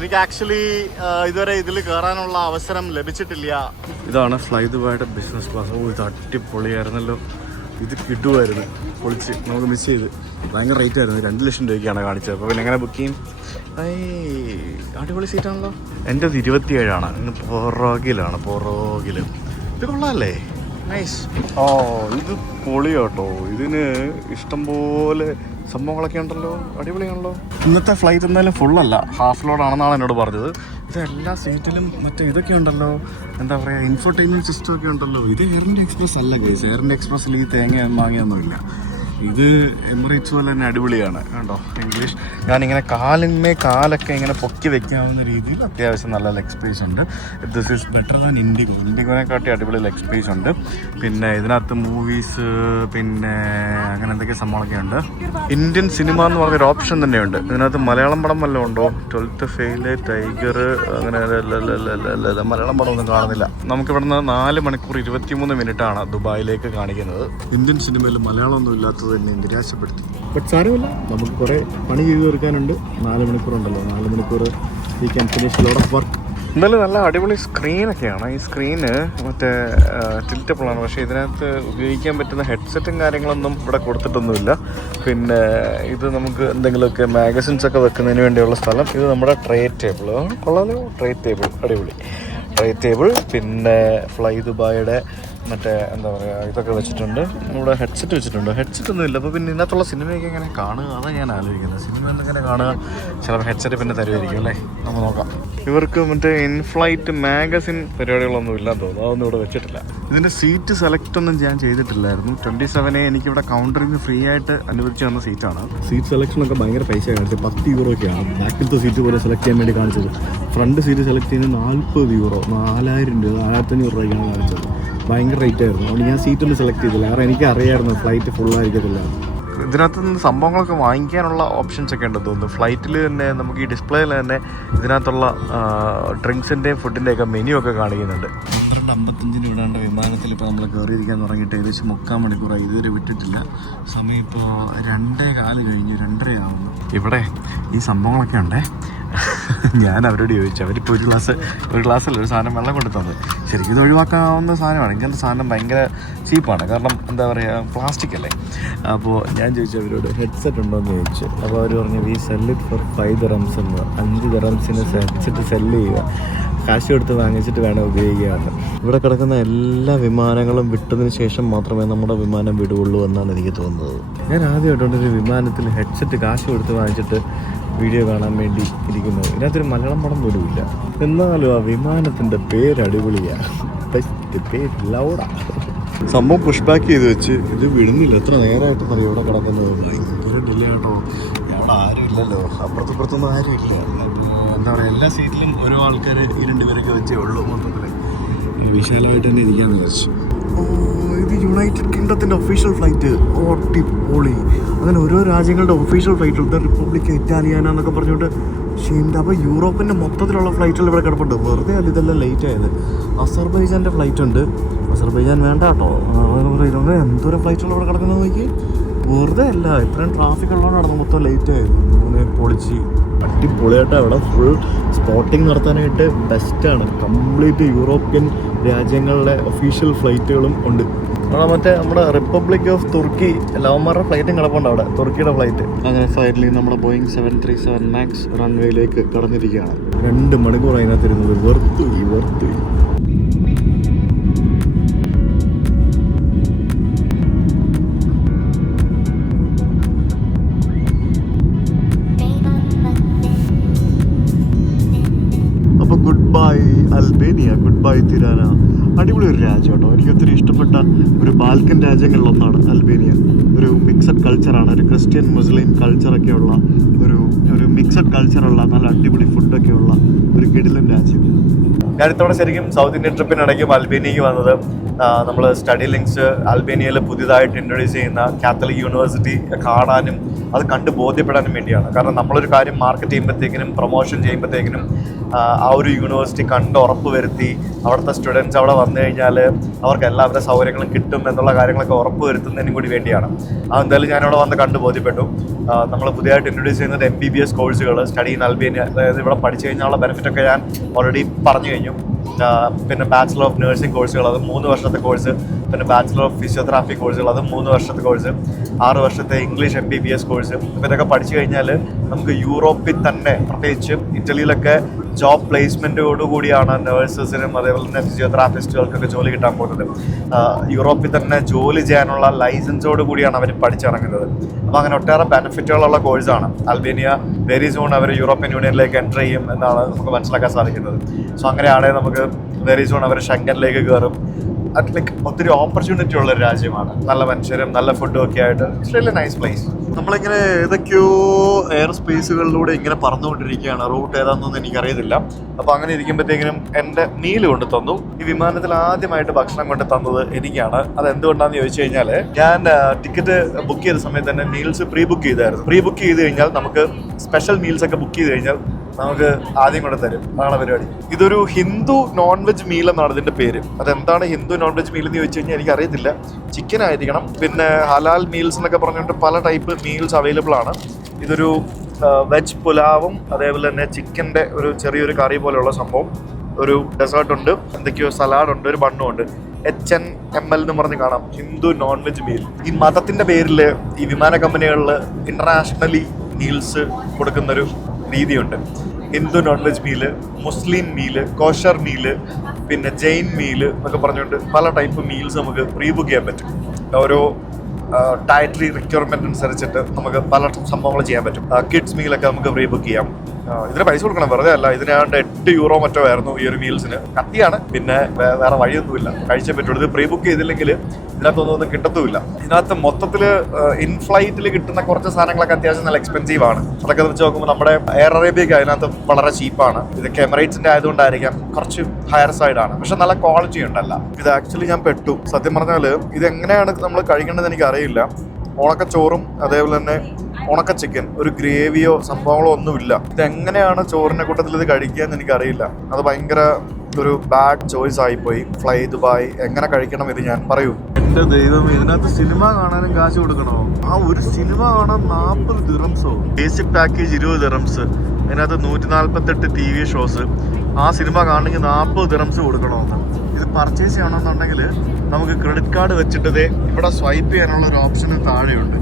എനിക്ക് ആക്ച്വലി ഇതുവരെ ഇതിൽ കയറാനുള്ള അവസരം ലഭിച്ചിട്ടില്ല. ഇതാണ് ഫ്ലൈ ദുബായുടെ ബിസിനസ് ക്ലാസ്. ഓ, ഇത് അടിപൊളിയായിരുന്നല്ലോ. ഇത് കിട്ടുമായിരുന്നു, പൊളിച്ച്. നമുക്ക് മിസ് ചെയ്ത്. ഭയങ്കര റേറ്റ് ആയിരുന്നു. 2 ലക്ഷം രൂപയ്ക്കാണ് കാണിച്ചത്. അപ്പോൾ പിന്നെ എങ്ങനെ ബുക്ക് ചെയ്യും? അടിപൊളി സീറ്റാണല്ലോ. എൻ്റെ 27 ഇന്ന് പുറകിൽ. ഇത് കൊള്ളാമല്ലേ? നൈസ്. ഓ, ഇത് പൊളി കേട്ടോ. ഇതിന് ഇഷ്ടംപോലെ സംഭവങ്ങളൊക്കെ ഉണ്ടല്ലോ. അടിപൊളിയാണല്ലോ. ഇന്നത്തെ ഫ്ലൈറ്റ് എന്തായാലും ഫുള്ളല്ല, ഹാഫ് ലോഡ് ആണെന്നാണ് എന്നോട് പറഞ്ഞത്. ഇത് എല്ലാ സീറ്റിലും മറ്റേ ഇതൊക്കെ ഉണ്ടല്ലോ, എന്താ പറയുക, ഇൻഫോർടൈൻമെൻറ്റ് സിസ്റ്റം ഒക്കെ ഉണ്ടല്ലോ. ഇത് എയർ ഇന്ത്യ എക്സ്പ്രസ് അല്ല ഗൈസ്. എയർ ഇന്ത്യ എക്സ്പ്രസ്സിൽ ഈ തേങ്ങ മാങ്ങിയൊന്നുമില്ല. ഇത് എമിറേറ്റ്സ് പോലെ തന്നെ അടിപൊളിയാണ് കേട്ടോ. ഇംഗ്ലീഷ് ഞാനിങ്ങനെ കാലൊക്കെ ഇങ്ങനെ പൊക്കി വെക്കാവുന്ന രീതിയിൽ അത്യാവശ്യം നല്ല ലെഗ് സ്പേസ് ഉണ്ട്. ദിസ് ഈസ് ബെറ്റർ ദാൻ ഇൻഡിഗോനെക്കാട്ടി അടിപൊളി ലെഗ് സ്പേസ് ഉണ്ട്. പിന്നെ ഇതിനകത്ത് മൂവീസ്, പിന്നെ അങ്ങനെ എന്തൊക്കെ സംഭവങ്ങളൊക്കെ ഉണ്ട്. ഇന്ത്യൻ സിനിമ എന്ന് പറഞ്ഞൊരു ഓപ്ഷൻ തന്നെയുണ്ട് ഇതിനകത്ത്. മലയാളം പടം വല്ലതും ഉണ്ടോ? 12th ഫെയിൽ, ടൈഗർ, അങ്ങനെ മലയാളം പടം ഒന്നും കാണുന്നില്ല. നമുക്കിവിടുന്ന് 4 മണിക്കൂർ 23 മിനിറ്റാണ് ദുബായിലേക്ക് കാണിക്കുന്നത്. ഇന്ത്യൻ സിനിമയിൽ മലയാളം ഒന്നും ഇല്ലാത്തത് തന്നെ നിരാശപ്പെടുത്തി. ബട്ട് സാരമില്ല, നമുക്ക് കുറേ പണി ചെയ്ത് തീർക്കാനുണ്ട്. 4 മണിക്കൂറുണ്ടല്ലോ, 4 മണിക്കൂർ we can finish lot of work. എന്തായാലും നല്ല അടിപൊളി സ്ക്രീനൊക്കെയാണ്. ഈ സ്ക്രീന് മറ്റേ ടിൽറ്റബിളാണ്. പക്ഷേ ഇതിനകത്ത് ഉപയോഗിക്കാൻ പറ്റുന്ന ഹെഡ്സെറ്റും കാര്യങ്ങളൊന്നും ഇവിടെ കൊടുത്തിട്ടൊന്നുമില്ല. പിന്നെ ഇത് നമുക്ക് എന്തെങ്കിലുമൊക്കെ മാഗസിൻസൊക്കെ വെക്കുന്നതിന് വേണ്ടിയുള്ള സ്ഥലം. ഇത് നമ്മുടെ ട്രേ ടേബിൾ. കൊള്ളാലോ, ട്രേ ടേബിൾ അടിപൊളി. ട്രേ ടേബിൾ, പിന്നെ ഫ്ലൈ ദുബായിയുടെ മറ്റേ എന്താ പറയുക ഇതൊക്കെ വെച്ചിട്ടുണ്ട്. ഇവിടെ ഹെഡ്സെറ്റ് വെച്ചിട്ടുണ്ട്. ഹെഡ്സെറ്റ് ഒന്നും ഇല്ല. അപ്പോൾ പിന്നെ ഇതിനകത്തുള്ള സിനിമയൊക്കെ എങ്ങനെ കാണുക, അതാണ് ഞാൻ ആലോചിക്കുന്നത്. സിനിമ എന്തെങ്ങനെ കാണുക? ചിലപ്പോൾ ഹെഡ്സെറ്റ് പിന്നെ തരുമായിരിക്കും അല്ലേ? നമുക്ക് നോക്കാം. ഇവർക്ക് മറ്റേ ഇൻഫ്ലൈറ്റ് മാഗസിൻ പരിപാടികളൊന്നും ഇല്ലാന്ന് തോന്നുന്നു. അതൊന്നും ഇവിടെ വെച്ചിട്ടില്ല. ഇതിൻ്റെ സീറ്റ് സെലക്ട് ഒന്നും ഞാൻ ചെയ്തിട്ടില്ലായിരുന്നു. 27 എനിക്കിവിടെ കൗണ്ടറിൽ നിന്ന് ഫ്രീ ആയിട്ട് അനുവദിച്ച് തന്ന സീറ്റാണ്. സീറ്റ് സെലക്ഷനൊക്കെ ഭയങ്കര പൈസ കാണിച്ചത്. 10 യൂറോയൊക്കെയാണ് ബാക്കിലത്തെ സീറ്റ് പോലെ സെലക്ട് ചെയ്യാൻ വേണ്ടി കാണിച്ചത്. ഫ്രണ്ട് സീറ്റ് സെലക്ട് ചെയ്യുന്നത് 40 യൂറോ, 4000 രൂപ, 1500 രൂപയ്ക്കാണ് കാണിച്ചത്. ഭയങ്കര റേറ്റ് ആയിരുന്നു. അതുകൊണ്ട് ഞാൻ സീറ്റൊന്നും സെലക്ട് ചെയ്തില്ല. കാരണം എനിക്ക് അറിയാമായിരുന്നു ഫ്ലൈറ്റ് ഫുള്ളായിരിക്കത്തില്ല. ഇതിനകത്ത് നിന്ന് സംഭവങ്ങളൊക്കെ വാങ്ങിക്കാനുള്ള ഓപ്ഷൻസ് ഒക്കെ ഉണ്ടെന്ന് തോന്നുന്നു. ഫ്ലൈറ്റിൽ തന്നെ നമുക്ക് ഈ ഡിസ്പ്ലേയിൽ തന്നെ ഇതിനകത്തുള്ള ഡ്രിങ്ക്സിൻ്റെയും ഫുഡിൻ്റെയൊക്കെ മെനു ഒക്കെ കാണിക്കുന്നുണ്ട്. 12:55 വിടേണ്ട വിമാനത്തിൽ ഇപ്പോൾ നമ്മൾ കയറിയിരിക്കാൻ തുടങ്ങിയിട്ട് ഏകദേശം 3/4 മണിക്കൂറായി. ഇതുവരെ വിട്ടിട്ടില്ല. സമയം ഇപ്പോൾ 2:15 കഴിഞ്ഞു, 2:30 ആവുന്നു. ഇവിടെ ഈ സംഭവങ്ങളൊക്കെ ഉണ്ടേ. ഞാൻ അവരോട് ചോദിച്ചു, അവരിപ്പോൾ ഒരു ഗ്ലാസ്സിൽ ഒരു സാധനം വെള്ളം കൊണ്ട് തന്നത്. ശരിക്കും ഇത് ഒഴിവാക്കാവുന്ന സാധനമാണ്. ഇങ്ങനത്തെ സാധനം ഭയങ്കര ചീപ്പാണ്. കാരണം എന്താ പറയുക, പ്ലാസ്റ്റിക് അല്ലേ. അപ്പോൾ ഞാൻ ചോദിച്ചു അവരോട് ഹെഡ്സെറ്റ് ഉണ്ടോ എന്ന് ചോദിച്ചു. അപ്പോൾ അവർ പറഞ്ഞു we sell it for 5 dirhams എന്ന്. 5 dirhamsന് ഹെഡ്സെറ്റ് സെല്ല് ചെയ്യുക, കാശ് കൊടുത്ത് വാങ്ങിച്ചിട്ട് വേണം ഉപയോഗിക്കുകയാണ്. ഇവിടെ കിടക്കുന്ന എല്ലാ വിമാനങ്ങളും വിട്ടതിന് ശേഷം മാത്രമേ നമ്മുടെ വിമാനം വിടുകയുള്ളൂ എന്നാണ് എനിക്ക് തോന്നുന്നത്. ഞാൻ ആദ്യമായിട്ടൊരു വിമാനത്തിൽ ഹെഡ്സെറ്റ് കാശ് കൊടുത്ത് വാങ്ങിച്ചിട്ട് വീഡിയോ കാണാൻ വേണ്ടി ഇരിക്കുന്നത്. ഇതിനകത്തൊരു മലയാളം പടം പോലും ഇല്ല. എന്നാലും ആ വിമാനത്തിൻ്റെ പേര് അടിപൊളിയാണ്. ബെസ്റ്റ് പേര് ലൗഡാ. സംഭവം പുഷ് ബാക്ക് ചെയ്ത് വെച്ച് ഇത് വിടുന്നില്ല. എത്ര നേരമായിട്ടെന്നറിയോ ഇവിടെ കിടക്കുന്നത്. ഭയങ്കര ഡിലേ ആട്ടോ. അവിടെ ആരും ഇല്ലല്ലോ, അപ്പുറത്തും ആരും ഇല്ല. അപ്പോൾ എന്താ പറയുക, എല്ലാ സീറ്റിലും ഓരോ ആൾക്കാർ ഈ 2 പേരൊക്കെ വെച്ചേ ഉള്ളൂ. മൊത്തത്തിൽ വിശാലമായിട്ട് തന്നെ ഇരിക്കാമെന്ന് വിചാരിച്ചു. ഇത് യുണൈറ്റഡ് കിങ്ഡത്തിൻ്റെ ഒഫീഷ്യൽ ഫ്ലൈറ്റ്. അടിപൊളി. അങ്ങനെ ഓരോ രാജ്യങ്ങളുടെ ഒഫീഷ്യൽ ഫ്ലൈറ്റ്, റിപ്പബ്ലിക് ഇറ്റാലിയാന എന്നൊക്കെ പറഞ്ഞുകൊണ്ട് ഷീൻ്റെ. അപ്പോൾ യൂറോപ്പിൻ്റെ മൊത്തത്തിലുള്ള ഫ്ലൈറ്റുകൾ ഇവിടെ കിടപ്പുണ്ട്. വെറുതെ അല്ല ഇതെല്ലാം ലേറ്റ് ആയത്. അസർബൈജാൻ്റെ ഫ്ലൈറ്റ് ഉണ്ട്. അസർബൈജാൻ വേണ്ട കേട്ടോ. ഇതൊക്കെ എന്തോരം ഫ്ലൈറ്റുകൾ ഇവിടെ കിടക്കുന്നത് നോക്കി. വെറുതെ അല്ല, ഇത്രയും ട്രാഫിക് ഉള്ളതുകൊണ്ടാണ് മൊത്തം ലേറ്റ് ആയത്. അങ്ങനെ പൊളിച്ച് അടിപൊളിയായിട്ട് അവിടെ ഫുൾ സ്പോട്ടിങ് നടത്താനായിട്ട് ബെസ്റ്റാണ്. കംപ്ലീറ്റ് യൂറോപ്യൻ രാജ്യങ്ങളിലെ ഒഫീഷ്യൽ ഫ്ലൈറ്റുകളും ഉണ്ട്. നമ്മുടെ റിപ്പബ്ലിക് ഓഫ് തുർക്കി ലവന്മാരുടെ ഫ്ലൈറ്റും കിടപ്പുണ്ട് അവിടെ, തുർക്കിയുടെ ഫ്ലൈറ്റ്. അങ്ങനെ ഫൈനലി നമ്മുടെ ബോയിങ് 737 MAX റൺവേയിലേക്ക് കടന്നിരിക്കുകയാണ്. 2 മണിക്കൂർ അതിനകത്തിരുന്നത് വെറുത്തു. അപ്പോൾ goodbye Albania, goodbye Tirana. അടിപൊളി ഒരു രാജ്യം കേട്ടോ. എനിക്ക് ഒത്തിരി ഇഷ്ടപ്പെട്ട ഒരു ബാൽക്കൻ രാജ്യങ്ങളിലൊന്നാണ് അൽബേനിയ. ഒരു മിക്സഡ് കൾച്ചറാണ്. ഒരു ക്രിസ്ത്യൻ മുസ്ലിം കൾച്ചറൊക്കെ ഉള്ള ഒരു മിക്സഡ് കൾച്ചറുള്ള നല്ല അടിപൊളി ഫുഡൊക്കെ ഉള്ള ഒരു കിടിലൻ രാജ്യം. ഞാനിത്തവണ ശരിക്കും സൗത്ത് ഇന്ത്യൻ ട്രിപ്പിനിടയ്ക്കും അൽബേനിയയ്ക്ക് വന്നത് നമ്മൾ സ്റ്റഡി ലിങ്ക്സ് അൽബേനിയയിൽ പുതിയതായിട്ട് ഇൻട്രൊഡ്യൂസ് ചെയ്യുന്ന കാത്തലിക് യൂണിവേഴ്സിറ്റി കാണാനും അത് കണ്ട് ബോധ്യപ്പെടാനും വേണ്ടിയാണ്. കാരണം നമ്മളൊരു കാര്യം മാർക്കറ്റ് ചെയ്യുമ്പോഴത്തേക്കിനും പ്രൊമോഷൻ ചെയ്യുമ്പോഴത്തേക്കിനും ആ ഒരു യൂണിവേഴ്സിറ്റി കണ്ട് ഉറപ്പ് വരുത്തി അവിടുത്തെ സ്റ്റുഡൻസ് അവിടെ വന്നു കഴിഞ്ഞാൽ അവർക്ക് എല്ലാവിധ സൗകര്യങ്ങളും കിട്ടും എന്നുള്ള കാര്യങ്ങളൊക്കെ ഉറപ്പ് വരുത്തുന്നതിനും കൂടി വേണ്ടിയാണ്. അതെന്തായാലും ഞാനിവിടെ വന്ന് കണ്ട് ബോധ്യപ്പെട്ടു. നമ്മൾ പുതിയതായിട്ട് ഇൻട്രൊഡ്യൂസ് ചെയ്യുന്നത് MBBS കോഴ്സുകൾ, സ്റ്റഡി ഇൻ അൽബേനിയ. അതായത് ഇവിടെ പഠിച്ചു കഴിഞ്ഞാലുള്ള ബെനിഫിറ്റൊക്കെ ഞാൻ ഓൾറെഡി പറഞ്ഞു കഴിഞ്ഞു. പിന്നെ ബാച്ചിലർ ഓഫ് നഴ്സിംഗ് കോഴ്സുകൾ, അത് 3 വർഷത്തെ കോഴ്സ്. പിന്നെ ബാച്ചിലർ ഓഫ് ഫിസിയോതെറാപ്പി കോഴ്സുകൾ, അത് 3 വർഷത്തെ കോഴ്സ്. 6 വർഷത്തെ ഇംഗ്ലീഷ് MBBS കോഴ്സ്. അപ്പോൾ ഇതൊക്കെ പഠിച്ചു കഴിഞ്ഞാൽ നമുക്ക് യൂറോപ്പിൽ തന്നെ, പ്രത്യേകിച്ച് ഇറ്റലിയിലൊക്കെ ജോബ് പ്ലേസ്മെൻറ്റോടുകൂടിയാണ് നഴ്സസിനും അതേപോലെ തന്നെ ഫിസിയോതെറാപ്പിസ്റ്റുകൾക്കൊക്കെ ജോലി കിട്ടാൻ പോകുന്നത്. യൂറോപ്പിൽ തന്നെ ജോലി ചെയ്യാനുള്ള ലൈസൻസോട് കൂടിയാണ് അവർ പഠിച്ചിറങ്ങുന്നത്. അപ്പോൾ അങ്ങനെ ഒട്ടേറെ ബെനിഫിറ്റുകളുള്ള കോഴ്സാണ്. അൽബേനിയ വെരി സൂൺ അവർ യൂറോപ്യൻ യൂണിയനിലേക്ക് എൻ്റർ ചെയ്യും എന്നാണ് നമുക്ക് മനസ്സിലാക്കാൻ സാധിക്കുന്നത്. സോ അങ്ങനെയാണെങ്കിൽ നമുക്ക് വെരി സൂൺ അവർ ഷെങ്കനിലേക്ക് കയറും. ലൈക്ക് ഒത്തിരി ഓപ്പർച്യൂണിറ്റി ഉള്ളൊരു രാജ്യമാണ്. നല്ല മനുഷ്യരും നല്ല ഫുഡും ഒക്കെ ആയിട്ട് ഇറ്റ്സ് റിയലി നൈസ് പ്ലേസ്. നമ്മളിങ്ങനെ ഏതൊക്കെയോ എയർ സ്പേസുകളിലൂടെ ഇങ്ങനെ പറന്നുകൊണ്ടിരിക്കുകയാണ്. റൂട്ട് ഏതാണെന്നൊന്നും എനിക്കറിയത്തില്ല. അപ്പോൾ അങ്ങനെ ഇരിക്കുമ്പോഴത്തേക്കിനും എൻ്റെ മീൽ കൊണ്ട് തന്നു. ഈ വിമാനത്തിൽ ആദ്യമായിട്ട് ഭക്ഷണം കൊണ്ട് തന്നത് എനിക്കാണ്. അത് എന്തുകൊണ്ടാണെന്ന് ചോദിച്ചു കഴിഞ്ഞാൽ, ഞാൻ ടിക്കറ്റ് ബുക്ക് ചെയ്ത സമയത്ത് തന്നെ മീൽസ് പ്രീ ബുക്ക് ചെയ്തായിരുന്നു. പ്രീ ബുക്ക് ചെയ്ത് കഴിഞ്ഞാൽ നമുക്ക് സ്പെഷ്യൽ മീൽസ് ഒക്കെ ബുക്ക് ചെയ്ത് കഴിഞ്ഞാൽ നമുക്ക് ആദ്യം കൂടെ തരും. അതാണ് പരിപാടി. ഇതൊരു ഹിന്ദു നോൺ വെജ് മീൽ എന്നാണ് ഇതിൻ്റെ പേര്. അതെന്താണ് ഹിന്ദു നോൺ വെജ് മീൽ എന്ന് ചോദിച്ചു കഴിഞ്ഞാൽ എനിക്കറിയത്തില്ല. ചിക്കൻ ആയിരിക്കണം. പിന്നെ ഹലാൽ മീൽസ് എന്നൊക്കെ പറഞ്ഞുകൊണ്ട് പല ടൈപ്പ് മീൽസ് അവൈലബിൾ ആണ്. ഇതൊരു വെജ് പുലാവും അതേപോലെ തന്നെ ചിക്കൻ്റെ ഒരു ചെറിയൊരു കറി പോലെയുള്ള സംഭവം, ഒരു ഡെസേർട്ട് ഉണ്ട്, എന്തൊക്കെയോ സലാഡുണ്ട്, ഒരു ബണ്ണും ഉണ്ട്. HNML എന്ന് പറഞ്ഞ് കാണാം, ഹിന്ദു നോൺ വെജ് മീൽ. ഈ മതത്തിൻ്റെ പേരിൽ ഈ വിമാന കമ്പനികളിൽ ഇൻ്റർനാഷണലി മീൽസ് കൊടുക്കുന്നൊരു രീതിയുണ്ട്. ഹിന്ദു നോൺ വെജ് മീല്, മുസ്ലിം മീല്, കോഷർ മീല്, പിന്നെ ജെയിൻ മീല് എന്നൊക്കെ പറഞ്ഞുകൊണ്ട് പല ടൈപ്പ് മീൽസ് നമുക്ക് പ്രീ ബുക്ക് ചെയ്യാൻ പറ്റും. ഓരോ ഡയറ്ററി റിക്വയർമെൻറ്റ് അനുസരിച്ചിട്ട് നമുക്ക് പല സംഭവങ്ങൾ ചെയ്യാൻ പറ്റും. കിഡ്സ് മീലൊക്കെ നമുക്ക് പ്രീ ബുക്ക് ചെയ്യാം. ഇതിന് പൈസ കൊടുക്കണം, വെറുതെ അല്ല. ഇതിനാണ്ട് 8 യൂറോ മറ്റോ ആയിരുന്നു ഈ ഒരു മീൽസിന്. കത്തിയാണ്, പിന്നെ വേറെ വഴിയൊന്നുമില്ല, കഴിച്ചേ പറ്റുള്ളൂ. ഇത് പ്രീ ബുക്ക് ചെയ്തില്ലെങ്കിൽ ഇതിനകത്തൊന്നും കിട്ടത്തുമില്ല. ഇതിനകത്ത് മൊത്തത്തിൽ ഇൻഫ്ലൈറ്റിൽ കിട്ടുന്ന കുറച്ച് സാധനങ്ങളൊക്കെ അത്യാവശ്യം നല്ല എക്സ്പെൻസീവ് ആണ്. അതൊക്കെ വെച്ച് നോക്കുമ്പോൾ നമ്മുടെ എയർ അറേബ്യക്ക് അതിനകത്ത് വളരെ ചീപ്പാണ്. ഇതൊക്കെ എമിറേറ്റ്സിൻ്റെ ആയതുകൊണ്ടായിരിക്കാം കുറച്ച് ഹയർ സൈഡാണ്, പക്ഷെ നല്ല ക്വാളിറ്റി ഉണ്ടല്ല. ഇത് ആക്ച്വലി ഞാൻ പെട്ടു. സത്യം പറഞ്ഞാൽ ഇതെങ്ങനെയാണ് നമ്മൾ കഴിക്കേണ്ടത് എനിക്കറിയില്ല. ഉണക്കച്ചോറും അതേപോലെ തന്നെ ഉണക്ക ചിക്കൻ, ഒരു ഗ്രേവിയോ സംഭവങ്ങളോ ഒന്നുമില്ല. ഇതെങ്ങനെയാണ് ചോറിൻ്റെ കൂട്ടത്തിൽ ഇത് കഴിക്കുക എന്ന് എനിക്കറിയില്ല. അത് ഭയങ്കര ഇതൊരു ബാഡ് ചോയ്സ് ആയിപ്പോയി. ഫ്ലൈ ദുബായ് എങ്ങനെ കഴിക്കണം ഇത് ഞാൻ പറയൂ. എന്റെ ദൈവം, ഇതിനകത്ത് സിനിമ കാണാനും കാശ് കൊടുക്കണോ? ആ ഒരു സിനിമ കാണാൻ 40 ദിറംസോ? Basic package 20 dirhams. അതിനകത്ത് 148 TV ഷോസ്. ആ സിനിമ കാണണമെങ്കിൽ 40 ദിറംസ് കൊടുക്കണമെന്ന്. ഇത് പർച്ചേസ് ചെയ്യണമെന്നുണ്ടെങ്കിൽ നമുക്ക് ക്രെഡിറ്റ് കാർഡ് വെച്ചിട്ടതേ ഇവിടെ സ്വൈപ്പ് ചെയ്യാനുള്ള ഒരു ഓപ്ഷൻ താഴെയുണ്ട്.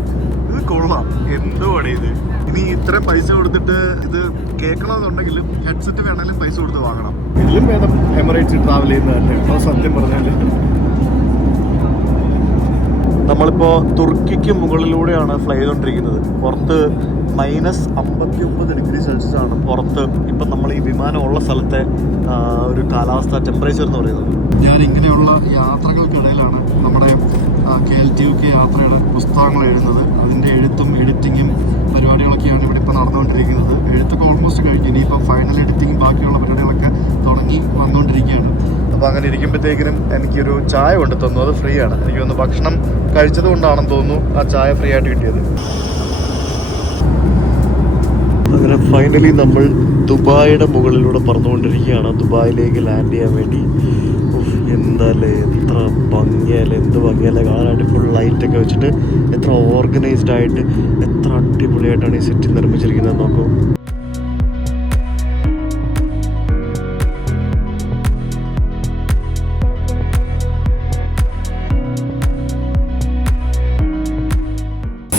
ഇത് കൊള്ളാം. എന്തോ ആണ് ഇത്? ഇനി ഇത്രയും പൈസ കൊടുത്തിട്ട് ഇത് കേൾക്കണമെന്നുണ്ടെങ്കിൽ ഹെഡ്സെറ്റ് വേണമെങ്കിലും പൈസ കൊടുത്ത് വാങ്ങണം. ഇതിലും ഭേദം എമിറേറ്റ്സിൽ ട്രാവൽ ചെയ്യുന്നതല്ലേ കേട്ടോ, സത്യം പറഞ്ഞാല്. നമ്മളിപ്പോ തുർക്കിക്ക് മുകളിലൂടെയാണ് ഫ്ലൈ ചെയ്തുകൊണ്ടിരിക്കുന്നത്. പുറത്ത് -59 ഡിഗ്രി സെൽഷ്യസ് ആണ് പുറത്ത്. ഇപ്പം നമ്മൾ ഈ വിമാനം ഉള്ള സ്ഥലത്തെ ഒരു കാലാവസ്ഥ ടെമ്പറേച്ചർ എന്ന് പറയുന്നത്. ഞാൻ ഇങ്ങനെയുള്ള യാത്രകൾക്കിടയിലാണ് നമ്മുടെ KLTUK യാത്രയുടെ പുസ്തകങ്ങൾ എഴുതുന്നത്. അതിൻ്റെ എഴുത്തും എഡിറ്റിങ്ങും പരിപാടികളൊക്കെയാണ് ഇവിടെ ഇപ്പോൾ നടന്നുകൊണ്ടിരിക്കുന്നത്. എഴുത്തൊക്കെ ഓൾമോസ്റ്റ് കഴിഞ്ഞു. ഇനിയിപ്പോൾ ഫൈനൽ എഡിറ്റിംഗ് ബാക്കിയുള്ള പരിപാടികളൊക്കെ തുടങ്ങി വന്നുകൊണ്ടിരിക്കുകയാണ്. അപ്പോൾ അങ്ങനെ ഇരിക്കുമ്പോഴത്തേക്കിനും എനിക്കൊരു ചായ കൊണ്ട് തന്നു. അത് ഫ്രീ ആണ്. എനിക്ക് തോന്നുന്നു ഭക്ഷണം കഴിച്ചത് കൊണ്ടാണെന്ന് തോന്നുന്നു ആ ചായ ഫ്രീ ആയിട്ട് കിട്ടിയത്. അങ്ങനെ ഫൈനലി നമ്മൾ ദുബായിയുടെ മുകളിലൂടെ പറന്നുകൊണ്ടിരിക്കുകയാണ് ദുബായിലേക്ക് ലാൻഡ് ചെയ്യാൻ വേണ്ടി. എന്തായാലും എത്ര ഭംഗിയല്ലേ, എന്ത് ഭംഗിയല്ലേ കാണാനായിട്ട്. ഫുൾ ലൈറ്റൊക്കെ വെച്ചിട്ട് എത്ര ഓർഗനൈസ്ഡ് ആയിട്ട് എത്ര അടിപൊളിയായിട്ടാണ് ഈ സിറ്റി നിർമ്മിച്ചിരിക്കുന്നത് നോക്കൂ.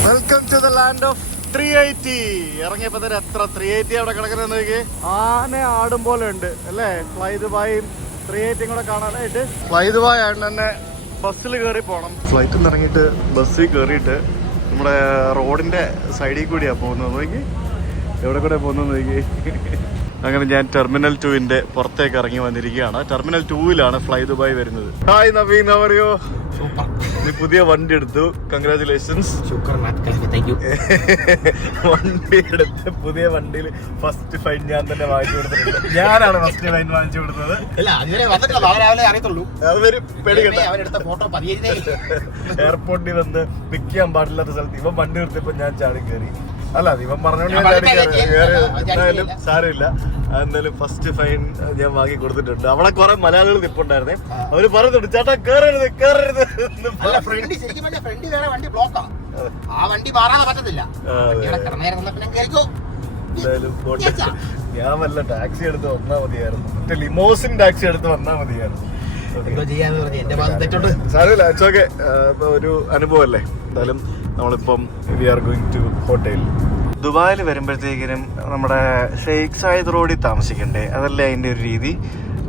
Welcome to the land of 380. ഇറങ്ങിയപ്പോ തന്നെ എത്ര 380 അവിടെ കിടക്കുന്നത്. ആന ആടും പോലെ ഉണ്ട് അല്ലേ? ഫ്ലൈ ദുബായും 380 കൂടെ കാണാനായിട്ട്. ഫ്ലൈ ദുബായ് ആയതുകൊണ്ട് തന്നെ ബസ്സിൽ കയറി പോകണം. ഫ്ലൈറ്റിൽ നിന്ന് ഇറങ്ങിയിട്ട് ബസ്സിൽ കയറിയിട്ട് നമ്മുടെ റോഡിന്റെ സൈഡിൽ കൂടിയാണ് പോകുന്നത്. നോക്കി എവിടെ കൂടെ പോകുന്നത് നോക്കി. അങ്ങനെ ഞാൻ ടെർമിനൽ 2 പുറത്തേക്ക് ഇറങ്ങി വന്നിരിക്കുകയാണ്. ടെർമിനൽ 2 ഫ്ലൈ ദുബായ് വരുന്നത്. Hi Naveen, how are you? നീ പുതിയ വണ്ടി എടുത്തു, കൺഗ്രാറ്റുലേഷൻസ്. വണ്ടി എടുത്ത് പുതിയ വണ്ടിയിൽ ഫസ്റ്റ് ഫൈൻ ഞാൻ തന്നെ വാങ്ങിച്ചു കൊടുത്തിട്ടുണ്ട്. ഞാനാണ് ഫസ്റ്റ് ഫൈൻ വാങ്ങിച്ചു കൊടുത്തത്. എയർപോർട്ടിൽ വന്ന് പിക്ക് ചെയ്യാൻ പാടില്ലാത്ത സ്ഥലത്ത് ഇവൻ വണ്ടി നിർത്തിയപ്പോ ഞാൻ ചാടി കയറി. അല്ല ഇവൻ പറഞ്ഞോണ്ട് ഞാൻ ചാടി കയറി. എന്തായാലും സാരമില്ല. എന്തായാലും ഫസ്റ്റ് ഫൈൻ ഞാൻ വാങ്ങി കൊടുത്തിട്ടുണ്ട്. അവിടെ കുറെ മലയാളികൾ നിപ്പുണ്ടായിരുന്നേ. അവര് പറയുന്നുണ്ട് ചേട്ടാ കേറരുത് കേറരുത്. ഞാൻ വല്ല ടാക്സി എടുത്ത് വന്നാ മതിയായിരുന്നു. മറ്റേ ലിമോസിൻ ടാക്സി എടുത്ത് വന്നാ മതിയായിരുന്നു. സാരമില്ല, ഇറ്റ്സ് ഓക്കെ. ഒരു അനുഭവം അല്ലേ. എന്തായാലും നമ്മളിപ്പം we are going to hotel. ദുബായിൽ വരുമ്പോഴത്തേക്കിനും നമ്മുടെ ഷെയ്ഖ് സായിദ് റോഡിൽ താമസിക്കണ്ടേ? അതല്ലേ അതിൻ്റെ ഒരു രീതി.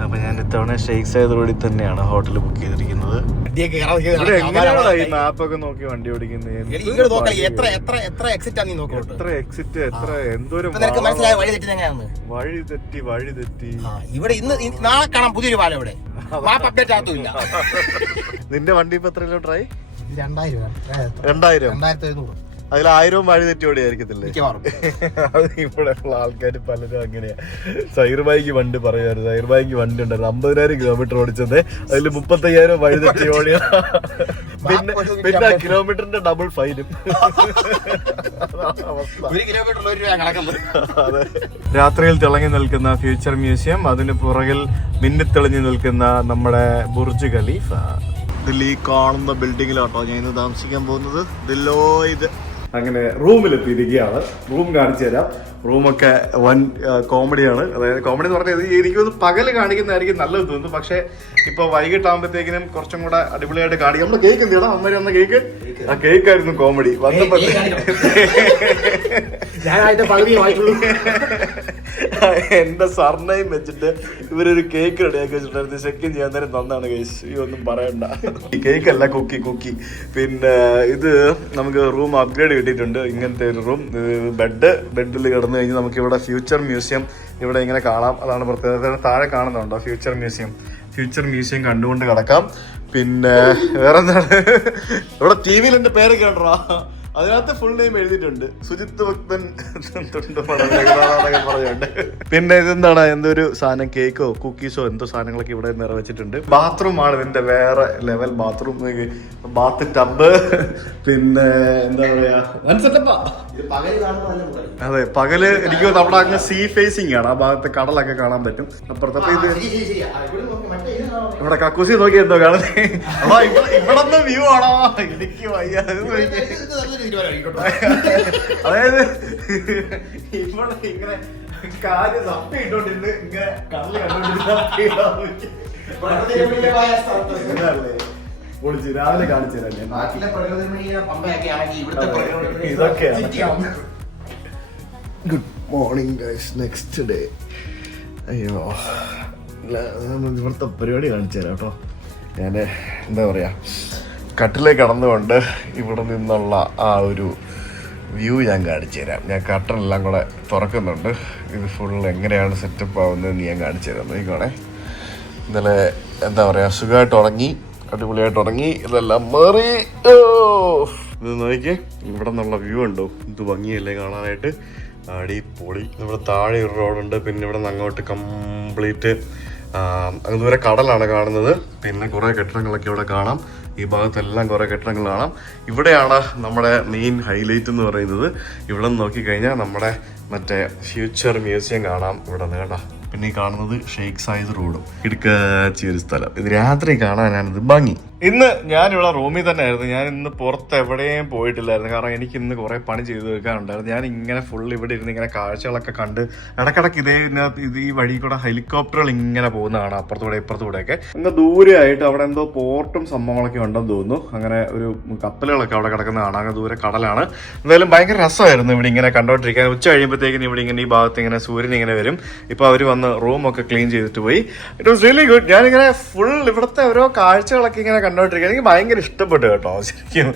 അപ്പം ഞാൻ ഇത്തവണ ഷെയ്ഖ് സായിദ് റോഡിൽ തന്നെയാണ് ഹോട്ടൽ ബുക്ക് ചെയ്തിരിക്കുന്നത്. എങ്ങനെയാണ് ഈ മാപ്പൊക്കെ നോക്കി വണ്ടി ഓടിക്കുന്നത്? എത്ര എക്സിറ്റ് എത്ര എന്തോരം വഴി തെറ്റി. ഇവിടെ ഇന്ന് നാളെ കാണാം പുതിയൊരു പാലം. ഇവിടെ അപ്ഡേറ്റ് ആകത്തില്ല. നിന്റെ വണ്ടി ഇപ്പൊ എത്ര കിലോമീറ്ററായി? 2000. അതിൽ 1000 വഴി തെറ്റി ഓടിയായിരിക്കത്തില്ലേ? അത് ഇവിടെ ഉള്ള ആൾക്കാർ പലരും അങ്ങനെയാ. സൈർബായിക്ക് വണ്ടി പറയുമായിരുന്നു. സൈർബായിക്ക് വണ്ടി ഉണ്ടായിരുന്നു 50,000 കിലോമീറ്റർ ഓടിച്ചത്. അതിൽ 35,000 വഴി തെറ്റി ഓടിയ. പിന്നെ കിലോമീറ്ററിന്റെ ഡബിൾ ഫൈനും. അതെ. രാത്രിയിൽ തിളങ്ങി നിൽക്കുന്ന ഫ്യൂച്ചർ മ്യൂസിയം, അതിന് പുറകിൽ മിന്നിത്തെളിഞ്ഞു നിൽക്കുന്ന നമ്മുടെ ബുർജ് ഖലീഫ. ഇതിൽ ഈ കാണുന്ന ബിൽഡിങ്ങിലാട്ടോ ഞാൻ ഇന്ന് താമസിക്കാൻ പോകുന്നത്. ദില്ലോയിദ്. അങ്ങനെ റൂമിലെത്തിയിരിക്കുകയാണ്. റൂം കാണിച്ചു തരാം. റൂമൊക്കെ വൻ കോമഡിയാണ്. അതായത് കോമഡി എന്ന് പറഞ്ഞാൽ എനിക്കൊന്ന് പകല് കാണിക്കുന്നതായിരിക്കും നല്ലത് തോന്നുന്നു. പക്ഷെ ഇപ്പൊ വൈകിട്ടാകുമ്പോഴത്തേക്കിനും കുറച്ചും കൂടെ അടിപൊളിയായിട്ട് കാണിക്കും. നമ്മള് കേക്ക് എന്തിനാ അമ്മ വന്ന കേക്ക്? ആ കേക്കായിരുന്നു കോമഡി. വന്നപ്പോ എന്റെ സർനെയിം വെച്ചിട്ട് ഇവരൊരു കേക്ക് റെഡിയാക്കി വെച്ചിട്ടുണ്ടായിരുന്നു. ചെക്കിൻ ചെയ്യാൻ നേരം തന്നാണ് കേസ്. ഈ ഒന്നും പറയണ്ട. ഈ കേക്കല്ല, കുക്കി. പിന്നെ ഇത് നമുക്ക് റൂം അപ്ഗ്രേഡ് കിട്ടിയിട്ടുണ്ട്. ഇങ്ങനത്തെ ഒരു റൂം. ബെഡിൽ കിടന്നു കഴിഞ്ഞാൽ നമുക്ക് ഇവിടെ ഫ്യൂച്ചർ മ്യൂസിയം ഇവിടെ ഇങ്ങനെ കാണാം. അതാണ് പ്രത്യേകത. താഴെ കാണുന്നുണ്ടോ ഫ്യൂച്ചർ മ്യൂസിയം കണ്ടുകൊണ്ട് കിടക്കാം. പിന്നെ വേറെന്താണ്, ഇവിടെ ടി വിയിൽ എന്റെ പേര് കേട്ടോ. അതിനകത്ത് ഫുൾ നെയിം എഴുതിയിട്ടുണ്ട്. സുജിത്ത് ഭക്തൻ പറയുന്നുണ്ട്. പിന്നെ ഇതെന്താണ്, എന്തൊരു സാധനം, കേക്കോ കുക്കീസോ എന്തോ സാധനങ്ങളൊക്കെ ഇവിടെ നിറവെച്ചിട്ടുണ്ട്. ബാത്റൂം ആണ് ഇതിന്റെ വേറെ ലെവൽ ബാത്റൂം. ബാത്ത് ടബ്, പിന്നെ എന്താ പറയാ, അതെ, പകല് എനിക്ക് നമ്മുടെ അങ്ങ് സീ ഫേസിംഗ് ആണ്, ആ ഭാഗത്ത് കടലൊക്കെ കാണാൻ പറ്റും. അപ്പുറത്തെ ഇത് ഇവിടെ കക്കൂസി നോക്കി എന്തോ കാണുന്നേ. അപ്പൊ ഇവിടെ വ്യൂ ആണോ? എനിക്ക് വയ്യ. അതായത് ഇവിടെ ഇങ്ങനെ കാര്യം തപ്പി ഇട്ടോണ്ടിരുന്ന് ഇങ്ങനെ കടല് കണ്ടോണ്ടിരുന്ന പൊളിച്ച് രാവിലെ കാണിച്ചു തരാം. ഇതൊക്കെയാണ്. Good morning guys, next day. അയ്യോ, ഇവിടുത്തെ പരിപാടി കാണിച്ചു തരാം കേട്ടോ. ഞാൻ എന്താ പറയുക, കട്ടിലേക്ക് കടന്നുകൊണ്ട് ഇവിടെ നിന്നുള്ള ആ ഒരു വ്യൂ ഞാൻ കാണിച്ചു തരാം. ഞാൻ കട്ടനെല്ലാം കൂടെ തുറക്കുന്നുണ്ട്. ഇത് ഫുൾ എങ്ങനെയാണ് സെറ്റപ്പ് ആവുന്നതെന്ന് ഞാൻ കാണിച്ചു തരാം. നോക്കണേ, ഇന്നലെ എന്താ പറയുക, സുഖമായിട്ട് ഉറങ്ങി, അടിപൊളിയായിട്ട് ഉറങ്ങി. ഇതെല്ലാം മാറി. ഇത് നോക്കിയേ, ഇവിടെ നിന്നുള്ള വ്യൂ ഉണ്ടോ? ഇത് ഭംഗിയല്ലേ കാണാനായിട്ട്, അടിപൊളി. ഇവിടെ താഴെ ഒരു റോഡുണ്ട്, പിന്നെ ഇവിടെ നിന്ന് അങ്ങോട്ട് കംപ്ലീറ്റ് അതുവരെ കടലാണ് കാണുന്നത്. പിന്നെ കുറേ കെട്ടിടങ്ങളൊക്കെ ഇവിടെ കാണാം. ഈ ഭാഗത്തെല്ലാം കുറേ കെട്ടിടങ്ങൾ കാണാം. ഇവിടെയാണ് നമ്മുടെ മെയിൻ ഹൈലൈറ്റ് എന്ന് പറയുന്നത്. ഇവിടെ നിന്ന് നോക്കിക്കഴിഞ്ഞാൽ നമ്മുടെ മറ്റേ ഫ്യൂച്ചർ മ്യൂസിയം കാണാം ഇവിടെ നിന്ന് കേട്ടോ. പിന്നെ ഈ കാണുന്നത് ഷെയ്ഖ് സായിദ് റോഡും. ഇടുക്കാച്ചി ഒരു സ്ഥലം. ഇത് രാത്രി കാണാനാണിത് ഭംഗി. ഇന്ന് ഞാനിവിടെ റൂമിൽ തന്നെ ആയിരുന്നു. ഞാൻ ഇന്ന് പുറത്ത് എവിടെയും പോയിട്ടില്ലായിരുന്നു. കാരണം എനിക്ക് ഇന്ന് കുറേ പണി ചെയ്ത് വെക്കാനുണ്ടായിരുന്നു. ഞാൻ ഇങ്ങനെ ഫുൾ ഇവിടെ ഇരുന്ന് ഇങ്ങനെ കാഴ്ചകളൊക്കെ കണ്ട് ഇടക്കിടക്ക് ഇത് ഈ വഴി കൂടെ ഹെലികോപ്റ്ററുകൾ ഇങ്ങനെ പോകുന്നതാണ്, അപ്പുറത്തൂടെ ഇപ്പുറത്തൂടെയൊക്കെ. ഇന്ന് ദൂരെ ആയിട്ട് അവിടെ എന്തോ പോർട്ടും സംഭവങ്ങളൊക്കെ ഉണ്ടെന്ന് തോന്നുന്നു. അങ്ങനെ ഒരു കപ്പലുകളൊക്കെ അവിടെ കിടക്കുന്നതാണ്. അങ്ങനെ ദൂരെ കടലാണ്. എന്തായാലും ഭയങ്കര രസമായിരുന്നു ഇവിടെ ഇങ്ങനെ കണ്ടോണ്ടിരിക്കാൻ. ഉച്ച കഴിയുമ്പോഴത്തേക്കിനും ഇവിടെ ഇങ്ങനെ ഈ ഭാഗത്ത് ഇങ്ങനെ സൂര്യൻ ഇങ്ങനെ വരും. ഇപ്പോൾ അവർ വന്ന് റൂമൊക്കെ ക്ലീൻ ചെയ്തിട്ട് പോയി. It was really good. ഞാനിങ്ങനെ ഫുൾ ഇവിടുത്തെ ഓരോ കാഴ്ചകളൊക്കെ ഇങ്ങനെ കണ്ടോണ്ടിരിക്കുക. എനിക്ക് ഭയങ്കര ഇഷ്ടപ്പെട്ടു കേട്ടോ. ശരിക്കും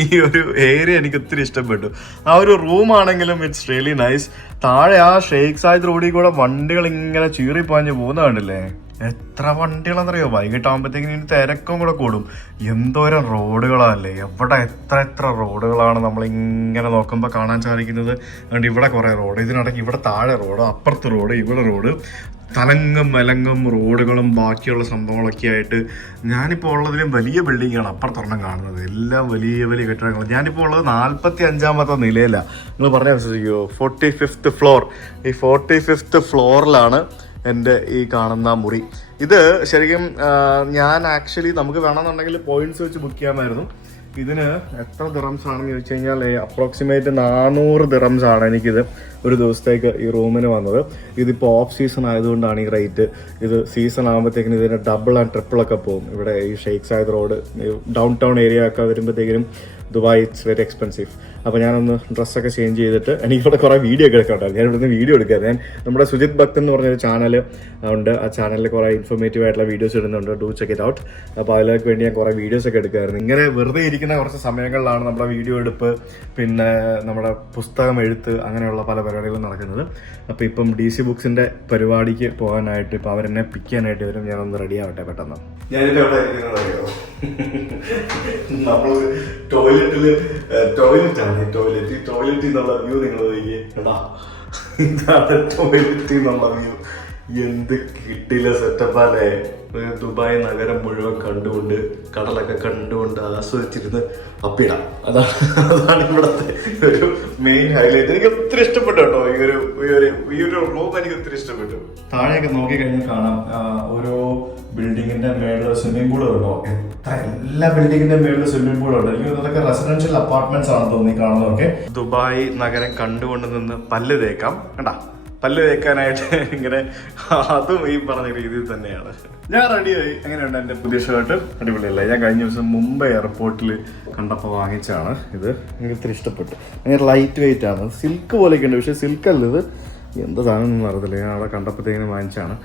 ഈ ഒരു ഏരിയ എനിക്ക് ഒത്തിരി ഇഷ്ടപ്പെട്ടു. ആ ഒരു റൂമാണെങ്കിലും ഇറ്റ്സ് റിയലി നൈസ്. താഴെ ആ ഷെയ്ഖ് സായിദ് റോഡിൽ കൂടെ വണ്ടികൾ ഇങ്ങനെ ചീറിപ്പാഞ്ഞ് പോകുന്ന കണ്ടില്ലേ? എത്ര വണ്ടികളെന്നറിയോ? വൈകിട്ടാകുമ്പോഴത്തേക്കിനും ഇനി തിരക്കും കൂടെ കൂടും. എന്തോരം റോഡുകളല്ലേ, എവിടെ എത്ര റോഡുകളാണ് നമ്മളിങ്ങനെ നോക്കുമ്പോൾ കാണാൻ സാധിക്കുന്നത്. അതുകൊണ്ട് ഇവിടെ കുറേ റോഡ്, ഇതിനിടയ്ക്ക് ഇവിടെ താഴെ റോഡ്, അപ്പുറത്ത് റോഡ്, ഇവിടെ റോഡ്, തലങ്ങും വിലങ്ങും റോഡുകളും ബാക്കിയുള്ള സംഭവങ്ങളൊക്കെ ആയിട്ട്. ഞാനിപ്പോൾ ഉള്ളതിലും വലിയ ബിൽഡിങ്ങാണ് അപ്പുറത്തൊരെണ്ണം കാണുന്നത്. എല്ലാം വലിയ വലിയ കെട്ടിടങ്ങൾ. ഞാനിപ്പോൾ ഉള്ളത് 45ാമത്തെ നിലയിലാണ്. നിങ്ങൾ പറഞ്ഞാൽ വിശ്വസിക്കുമോ? 45th floor. ഈ 45th ഫ്ലോറിലാണ് എൻ്റെ ഈ കാണുന്ന മുറി. ഇത് ശരിക്കും ഞാൻ ആക്ച്വലി നമുക്ക് വേണമെന്നുണ്ടെങ്കിൽ പോയിന്റ്സ് വെച്ച് ബുക്ക് ചെയ്യാമായിരുന്നു. ഇതിന് എത്ര ദിറംസ് ആണെന്ന് ചോദിച്ചു കഴിഞ്ഞാൽ അപ്രോക്സിമേറ്റ് 400 ദിറംസ് ആണ് എനിക്കിത് ഒരു ദിവസത്തേക്ക് ഈ റൂമിന് വന്നത്. ഇതിപ്പോൾ ഓഫ് സീസൺ ആയതുകൊണ്ടാണ് ഈ റേറ്റ്. ഇത് സീസൺ ആകുമ്പോഴത്തേക്കിനും ഇതിന് ഡബിൾ ആൻഡ് ട്രിപ്പിളൊക്കെ പോകും. ഇവിടെ ഈ Sheikh Zayed road down town area ഒക്കെ വരുമ്പോഴത്തേക്കിനും ദുബായ് ഇറ്റ്സ് വെരി എക്സ്പെൻസീവ്. അപ്പോൾ ഞാനൊന്ന് ഡ്രസ്സൊക്കെ ചേഞ്ച് ചെയ്തിട്ട് എനിക്കിവിടെ കുറേ വീഡിയോ ഒക്കെ എടുക്കാറുണ്ടായിരുന്നു. ഞാൻ ഇവിടുന്ന് വീഡിയോ എടുക്കാറ്. ഞാൻ നമ്മുടെ സുജിത് ഭക്തൻ എന്ന് പറഞ്ഞൊരു ചാനൽ ഉണ്ട്. ആ ചാനലിൽ കുറേ ഇൻഫോർമേറ്റീവ് ആയിട്ടുള്ള വീഡിയോസ് ഇടുന്നുണ്ട്. Do check it out. അപ്പോൾ അതിലേക്ക് വേണ്ടി ഞാൻ കുറേ വീഡിയോസ് ഒക്കെ എടുക്കാറുണ്ട്. ഇങ്ങനെ വെറുതെ ഇരിക്കുന്ന കുറച്ച് സമയങ്ങളിലാണ് നമ്മുടെ വീഡിയോ എടുപ്പ്, പിന്നെ നമ്മുടെ പുസ്തകം എഴുത്ത്, അങ്ങനെയുള്ള പല പരിപാടികളും നടക്കുന്നത്. അപ്പോൾ ഇപ്പം DC ബുക്സിൻ്റെ പരിപാടിക്ക് പോകാനായിട്ട് ഇപ്പോൾ അവരെന്നെ പിക്ക് ചെയ്യാനായിട്ട് വരും. ഞാനൊന്ന് റെഡി ആവട്ടെ പെട്ടെന്ന്. ഞാനിപ്പോൾ എവിടെ ഇരിക്കുന്നതറിയോ? നമ്മൾ ടോയ്ലറ്റാണ്. ടോയ്ലറ്റിൽ നിന്നുള്ള വ്യൂ നിങ്ങൾ നോക്കിയേ. ഇതാണ് ടോയ്ലറ്റിൽ നിന്നുള്ള വ്യൂ. എന്ത് കിട്ടില്ല സെറ്റപ്പാലേ. ദുബായ് നഗരം മുഴുവൻ കണ്ടുകൊണ്ട്, കടലൊക്കെ കണ്ടുകൊണ്ട് ആസ്വദിച്ചിരുന്ന് അപ്പിടാം. അതാണ് ഇവിടുത്തെ ഒരു മെയിൻ ഹൈലൈറ്റ്. എനിക്ക് ഒത്തിരി ഇഷ്ടപ്പെട്ടു കേട്ടോ. ഈ ഒരു റൂം എനിക്ക് ഒത്തിരി ഇഷ്ടപ്പെട്ടു. താഴെയൊക്കെ നോക്കി കഴിഞ്ഞാൽ കാണാം ഓരോ ബിൽഡിങ്ങിന്റെ മേളിൽ സ്വിമ്മിംഗ് പൂൾ ഉണ്ടോ? എല്ലാ ബിൽഡിങ്ങിന്റെ മേളിൽ സ്വിമ്മിംഗ് പൂൾ ഉണ്ട്. എനിക്ക് അതൊക്കെ റെസിഡൻഷ്യൽ അപ്പാർട്ട്മെന്റ്സ് ആണെന്ന് തോന്നി കാണുന്നതൊക്കെ. ദുബായ് നഗരം കണ്ടുകൊണ്ട് നിന്ന് പല്ല് തേക്കാം. കണ്ടാ, പല്ല് തേക്കാനായിട്ട് ഇങ്ങനെ, അതും ഈ പറഞ്ഞ രീതിയിൽ തന്നെയാണ്. ഞാൻ റെഡിയായി. എങ്ങനെയുണ്ട് എൻ്റെ പുതിയ ഷർട്ട്? അടിപൊളിയല്ലേ? ഞാൻ കഴിഞ്ഞ ദിവസം മുംബൈ എയർപോർട്ടിൽ കണ്ടപ്പോൾ വാങ്ങിച്ചാണ് ഇത്. എനിക്ക് ഒത്തിരി ഇഷ്ടപ്പെട്ടു. ഭയങ്കര ലൈറ്റ് വെയിറ്റ് ആണ്. സിൽക്ക് പോലെയൊക്കെ ഉണ്ട്, പക്ഷേ സിൽക്ക് അല്ല ഇത്. എന്താ സാധനം ഒന്നും അറിയത്തില്ല. ഞാൻ അവിടെ കണ്ടപ്പോഴത്തേക്കിനും വാങ്ങിച്ചാണ്.